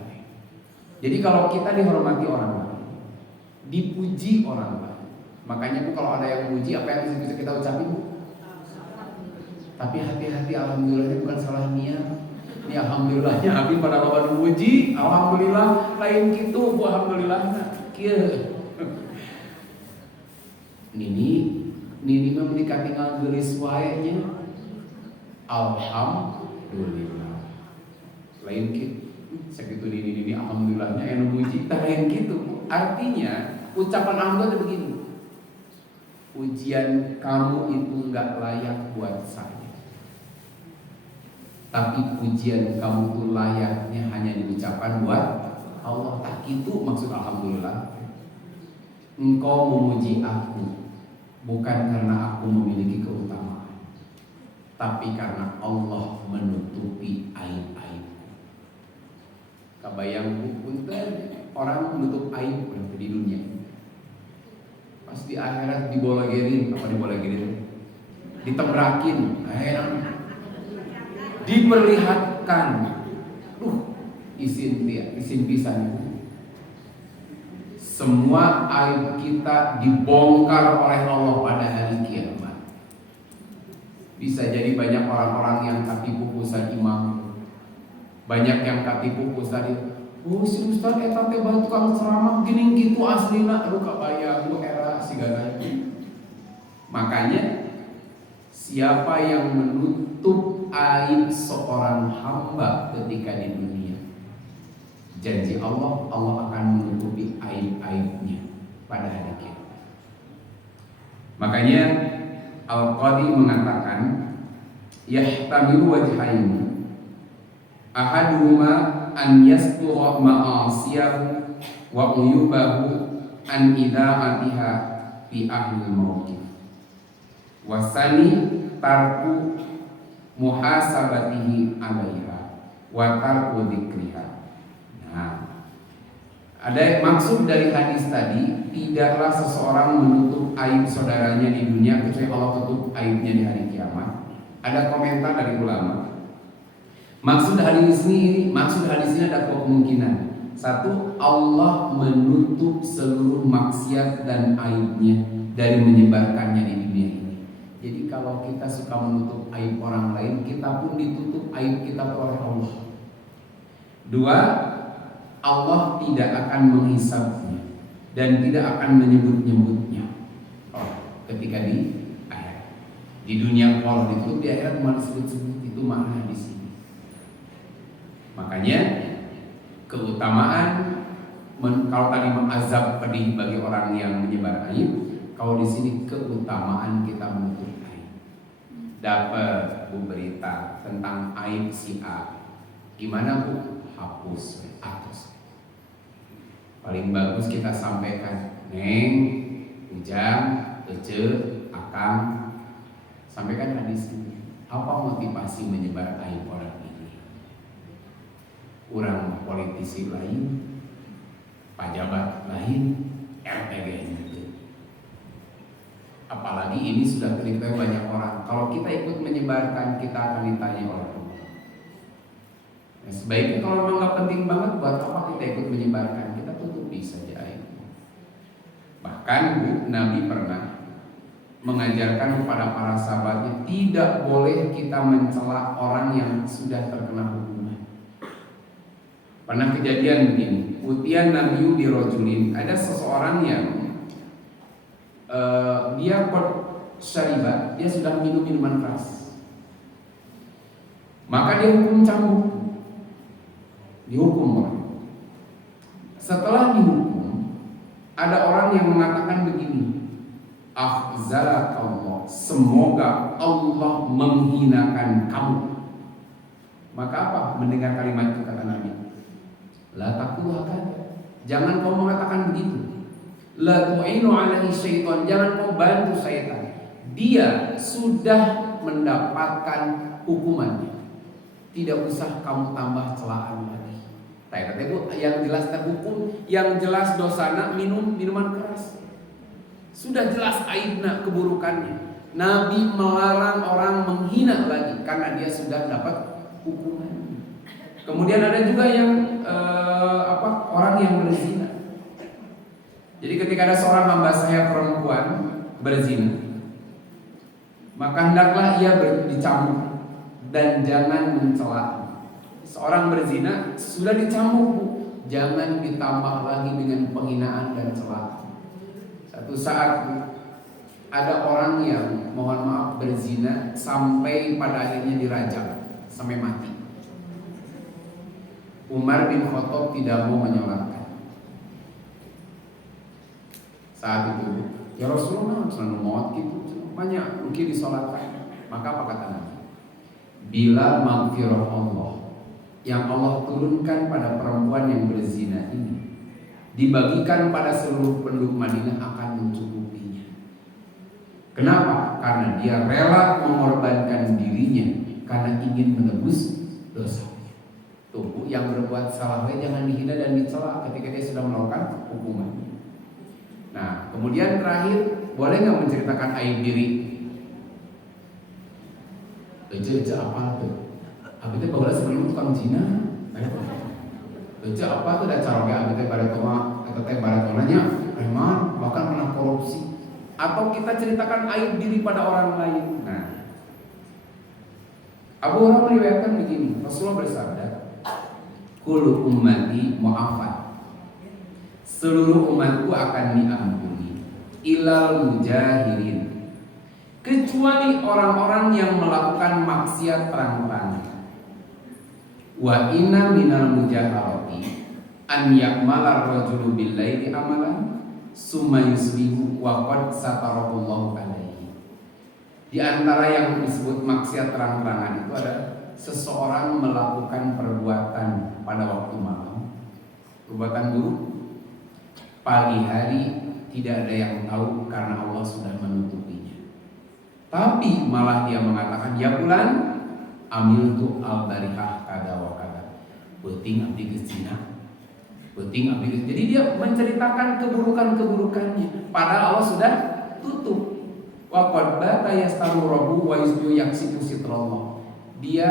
Jadi kalau kita dihormati orang lain, dipuji orang lain, makanya Bu kalau ada yang memuji, apa yang bisa kita ucapin Bu? Tapi hati-hati, alhamdulillah bukan salah niat. Ini alhamdulillahnya Abi pada lawan memuji, alhamdulillah lain gitu Bu, alhamdulillah. Kieu. Ini Nini mah menikah tinggal gelis wae nya. Alhamdulillah. Lain gitu. Segitu nini alhamdulillahnya yang muji lain gitu. Artinya ucapan alhamdulillah begini. Ujian kamu itu enggak layak buat saya. Tapi pujian kamu itu layaknya hanya diucapkan buat Allah. Tak gitu maksud alhamdulillah. Engkau memuji aku bukan karena aku memiliki keutamaan, tapi karena Allah menutupi aib-aibku. Kabayang punten orang menutup aib di dunia. Pas di akhirat dibolegerin, apa dibolegerin? Ditebrakin, diperlihatkan. Isin pisan. Semua aib kita dibongkar oleh Allah pada hari kiamat. Bisa jadi banyak orang-orang yang katipu pusat imam, banyak yang katipu pusat oh si Ustaz eta teh bae tukang ceramah geuning kitu aslina, aduh kabayang era sigana. Makanya siapa yang menutup aib seorang hamba ketika di dunia, janji Allah akan menutupi aib-aibnya pada hari kiamat. Makanya Al-Qadi mengatakan yahtamilu wajhaini ahaduhuma an yastura ma'asiyahu wa uyubahu an ida'atiha fi ahli mawqif wasani tarku muhasabatihi alaiha wa tarku dzikriha. Nah, ada maksud dari hadis tadi, tidaklah seseorang menutup aib saudaranya di dunia kecuali Allah tutup aibnya di hari kiamat. Ada komentar dari ulama. Maksud hadis ini ada dua kemungkinan. Satu, Allah menutup seluruh maksiat dan aibnya dari menyebarkannya di dunia ini. Jadi kalau kita suka menutup aib orang lain, kita pun ditutup aib kita oleh Allah. Dua, Allah tidak akan menghisabnya dan tidak akan menyebut-nyebutnya ketika di akhirat. Di dunia kalau ditutup, di akhirat malah disebut-sebut. Itu makna di sini. Makanya keutamaan kalau tadi mengazab pedih bagi orang yang menyebar aib, kalau di sini keutamaan kita menutup aib. Dapat Bu berita tentang aib si A, gimana Bu? Hapus atas. Paling bagus kita sampaikan, Neng, Ujang, Ece, Akang, sampaikan hadis ini. Apa motivasi menyebar aib orang ini? Kurang politisi lain, pejabat lain, RPG itu. Apalagi ini sudah diketahui banyak orang. Kalau kita ikut menyebarkan, kita akan ditanya oleh Allah. Nah, sebaiknya kalau memang nggak penting banget, buat apa kita ikut menyebarkan? Kita tutupi saja aibnya. Bahkan Nabi pernah mengajarkan kepada para sahabatnya, tidak boleh kita mencela orang yang sudah terkena hukuman. Pernah kejadian begini, utian Nabi birojulin, ada seseorang yang dia syariba, dia sudah minum minuman keras, maka dia hukum cambuk, dihukum orang. Setelah dihukum, ada orang yang mengatakan begini, Allah, semoga Allah menghinakan kamu. Maka apa? Mendengar kalimat itu kata Nabi, la taqulkan, jangan kau mengatakan begitu. La tu'inu alaihi syaitan, jangan kau bantu syaitan. Dia sudah mendapatkan hukumannya. Tidak usah kamu tambah celaan lagi. Tapi yang jelas terhukum, yang jelas dosana minum minuman keras. Sudah jelas aibna, keburukannya. Nabi melarang orang menghina lagi karena dia sudah dapat hukuman. Kemudian ada juga yang orang yang berzina. Jadi ketika ada seorang hamba saya perempuan berzina, maka hendaklah ia dicambuk dan jangan mencela. Seorang berzina sudah dicambuk, Bu, jangan ditambah lagi dengan penghinaan dan celaan. Satu saat ada orang yang mohon maaf berzina sampai pada akhirnya dirajam sampai mati. Umar bin Khattab tidak mau menyolatkan. Saat itu, ya Rasulullah selalu maut gitu, banyak mungkin disolatkan. Maka apa kata Nabi? Bila maghfirah Allah yang Allah turunkan pada perempuan yang berzina ini dibagikan pada seluruh penduduk Madinah akan mencukupinya. Kenapa? Karena dia rela mengorbankan dirinya karena ingin menebus dosa. Tuh, yang berbuat salah jangan dihina dan dicela ketika dia sudah melakukan hukuman. Nah, kemudian terakhir, boleh nggak menceritakan aib diri? Ece apa tuh? Abi teh baheula sebelum tukang zina. Ece apa tuh da caroge abi teh bare toma eta teh bare tonanya emang bahkan pernah korupsi. Atau kita ceritakan aib diri pada orang lain. Nah, Abu Hurairah meriwayatkan begini, Rasulullah bersabda, kullu ummati mu'afat, seluruh umatku akan diampuni, ilal mujahirin, kecuali orang-orang yang melakukan maksiat terang-terangan. Wa inna minal mujaharati an yakmala rajulu billaili amalan summa yusbihu wa qad satarallahu alaihi. Di antara yang disebut maksiat terang-terangan itu ada seseorang melakukan perbuatan pada waktu malam, perbuatan buruk, pagi hari tidak ada yang tahu karena Allah sudah menutupinya. Tapi malah dia mengatakan, ya bulan amil tu al-barihah kada wa kada, penting abdi geus zina, penting abdi geus. Jadi dia menceritakan keburukan-keburukannya padahal Allah sudah tutup. Wa qad bata yastaru rabbu wa yusbihu yaksifu sitrallah. Dia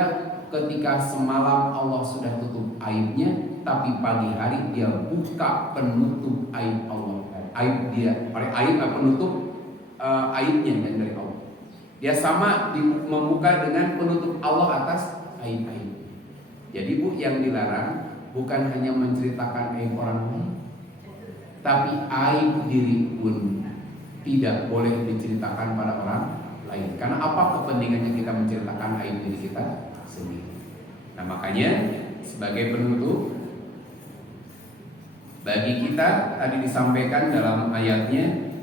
ketika semalam Allah sudah tutup aibnya, tapi pagi hari dia buka penutup aib Allah. Aib dia, aib penutup aibnya dari Allah. Dia sama membuka dengan penutup Allah atas aib-aib. Jadi Bu, yang dilarang bukan hanya menceritakan aib orang lain, tapi aib diri pun tidak boleh diceritakan pada orang lain. Karena apa kepentingannya kita menceritakan aib diri kita sendiri? Nah, makanya sebagai penutup bagi kita tadi disampaikan dalam ayatnya,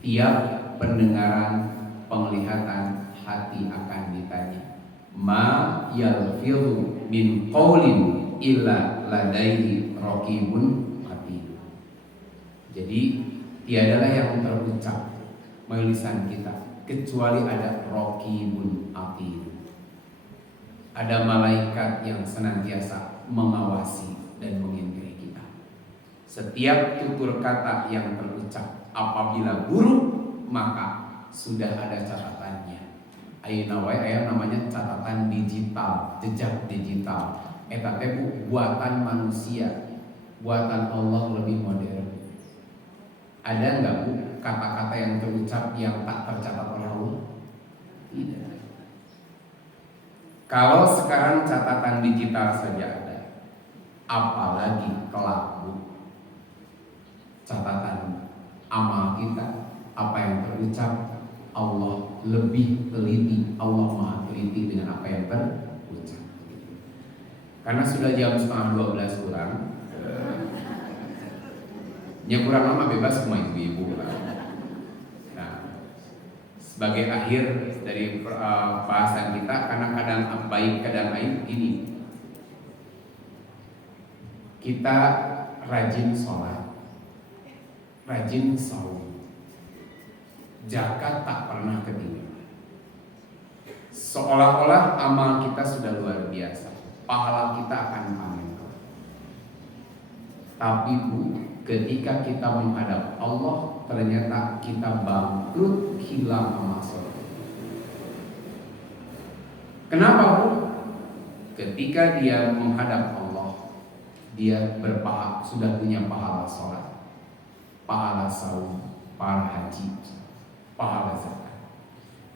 tiap pendengaran, penglihatan, hati akan ditanya. Ma yalfizu min qaulin illa ladaihi raqibun atid. Jadi tiadalah yang terucap melalui lisan kita kecuali ada raqibun atid. Ada malaikat yang senantiasa mengawasi dan mengintiri kita. Setiap tutur kata yang terucap apabila buruk, maka sudah ada catatannya. Ayeuna wae aya namanya catatan digital, jejak digital. Eta teh buatan manusia, buatan Allah lebih modern. Ada enggak Bu kata-kata yang terucap yang tak tercatat oleh Allah? Tidak. Kalau sekarang catatan digital saja ada, apalagi kelak Bu, catatan amal kita, apa yang terucap, Allah lebih teliti, Allah maha teliti dengan apa yang terucap. Karena sudah jam 11:30 kurang, ya kurang lama bebas semua ibu-ibu. Nah, sebagai akhir dari bahasan kita, karena kadang baik kadang aib ini, kita rajin sholat, rajin saum, zakat tak pernah ketinggalan. Seolah-olah amal kita sudah luar biasa, pahala kita akan panen. Tapi Bu, ketika kita menghadap Allah, ternyata kita bangkrut, hilang amal sholat. Kenapa Bu? Ketika dia menghadap Allah, dia sudah punya pahala sholat, pahala saum, pahala haji, pahala zakat.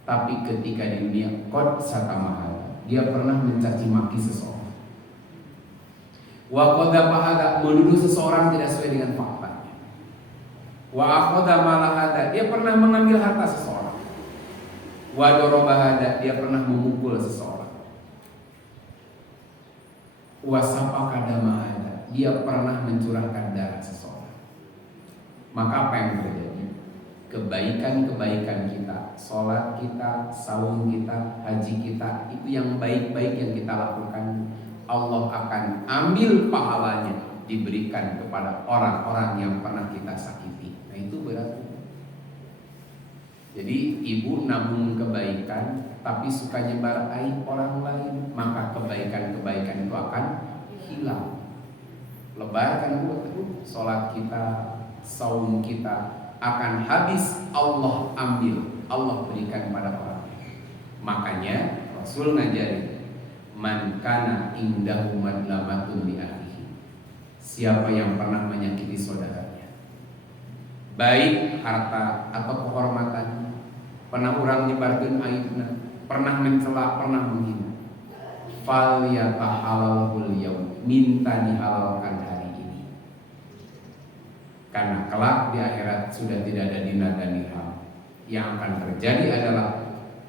Tapi ketika di dunia qad satamaha, dia pernah mencaci maki seseorang. Wa qadha pahala, menuduh seseorang tidak sesuai dengan faktanya. Wa akhadha mala hada, dia pernah mengambil harta seseorang. Wa daraba hada, dia pernah memukul seseorang. Wa safaka dama hada, dia pernah mencurahkan darah seseorang. Maka apa yang terjadi? Kebaikan-kebaikan kita, sholat kita, saum kita, haji kita, itu yang baik-baik yang kita lakukan, Allah akan ambil pahalanya, diberikan kepada orang-orang yang pernah kita sakiti. Nah itu berarti. Jadi ibu nabung kebaikan tapi suka nyebar aib orang lain, maka kebaikan-kebaikan itu akan hilang. Lebarkan buat sholat kita, saum kita akan habis, Allah ambil, Allah berikan pada orang. Makanya Rasul ngajari, man kana indahu madlamatun li akhihi, siapa yang pernah menyakiti saudaranya, baik harta atau kehormatan, pernah orang nyebarkeun aibna, pernah mencela, pernah menghina, fal yatahalalul yaum, minta dihalalkan hari ini. Karena kelak di akhirat sudah tidak ada dinar dan dirham. Yang akan terjadi adalah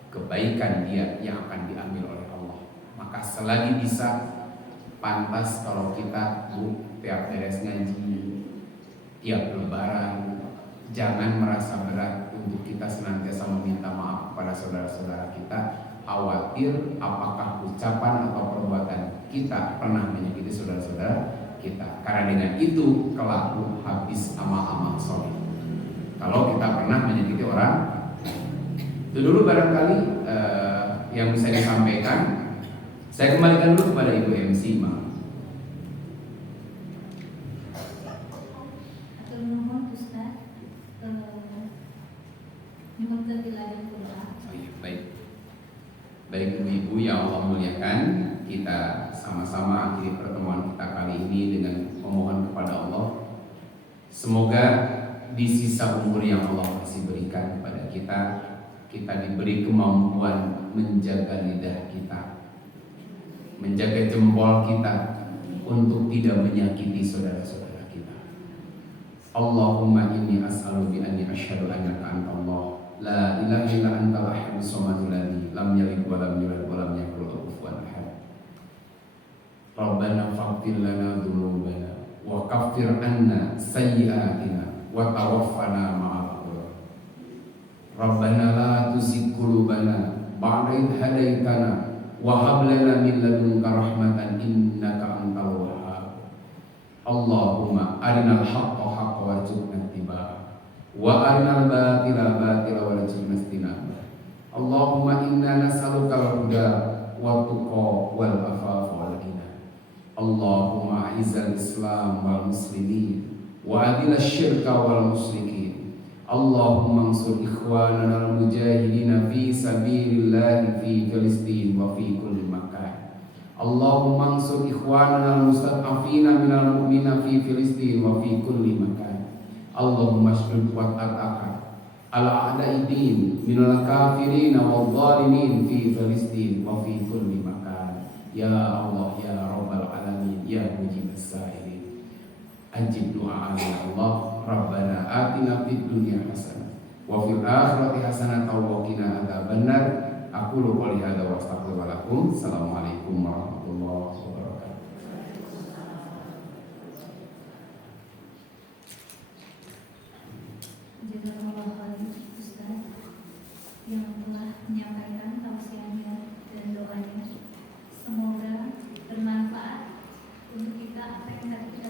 kebaikan dia yang akan diambil oleh Allah. Maka selagi bisa, pantas kalau kita tiap beres ngaji, tiap lebaran, jangan merasa berat untuk kita senantiasa meminta maaf kepada saudara-saudara kita. Khawatir apakah ucapan atau perbuatan kita pernah menyakiti saudara-saudara kita. Karena dengan itu kelak habis amal-amal soleh. Kalau kita pernah menyakiti orang, itu dulu barangkali yang bisa disampaikan. Saya kembalikan dulu kepada Ibu MC, Ma. Atur nuhun Ustaz, nyuwun ketilayan kula. Oh iya, baik. Baik ibu-ibu yang Allah muliakan, kita sama-sama akhiri pertemuan kita kali ini dengan memohon kepada Allah, semoga di sisa umur yang Allah masih berikan kepada kita, kita diberi kemampuan menjaga lidah kita, menjaga jempol kita untuk tidak menyakiti saudara-saudara kita. Allahumma inni as'alu bi anni asyhadu annaka antallah la ilaha illa antal ahadus samadul ladzi lam yalid wa lam yulad wa lam yakul lahu kufuwan ahad. Rabbana faghfir lana dzunubana wa kaffir anna sayyi'atina wa tawaffana ma'al abrar. Rabbana la tuzigh qulubana ba'da idh hadaitana wa hab lana min ladunka rahmatan innaka antal wahhab. Allahumma arinal haqqa haqqan warzuqna ittiba'ah wa arinal batila batila warzuqna ijtinabah. Allahumma inna nas'aluka al-huda wa tuqa wal afafa wal ghina. Allahumma a'izzal islam wal muslimin wa adil asyirka wal musyrikin. Allahumma ansur ikhwanana al-mujahidina fi sabilillah fi Filistin wa fi kulli makan. Allahumma ansur ikhwanana al-mustad'afina minal mu'mina fi Filistin wa fi kulli makan. Allahumma shdud wat'ataka ala a'da'i din minal kafirina wal zalimin fi Filistin wa fi kulli makan. Ya Allah ya Rabbal alamin ya mujibas sa'ilin, ajib du'a ya Allah. Rabbana atina fid dunya hasanah wa fil akhirati hasanah wa qina adzabannar. Aqulu qouli hadza wa astaghfiru lakum. Assalamualaikum warahmatullahi wabarakatuh. Jazakallah khairan Ustaz yang telah menyampaikan tausiahnya dan doanya. Semoga bermanfaat untuk kita, apa yang tadi kita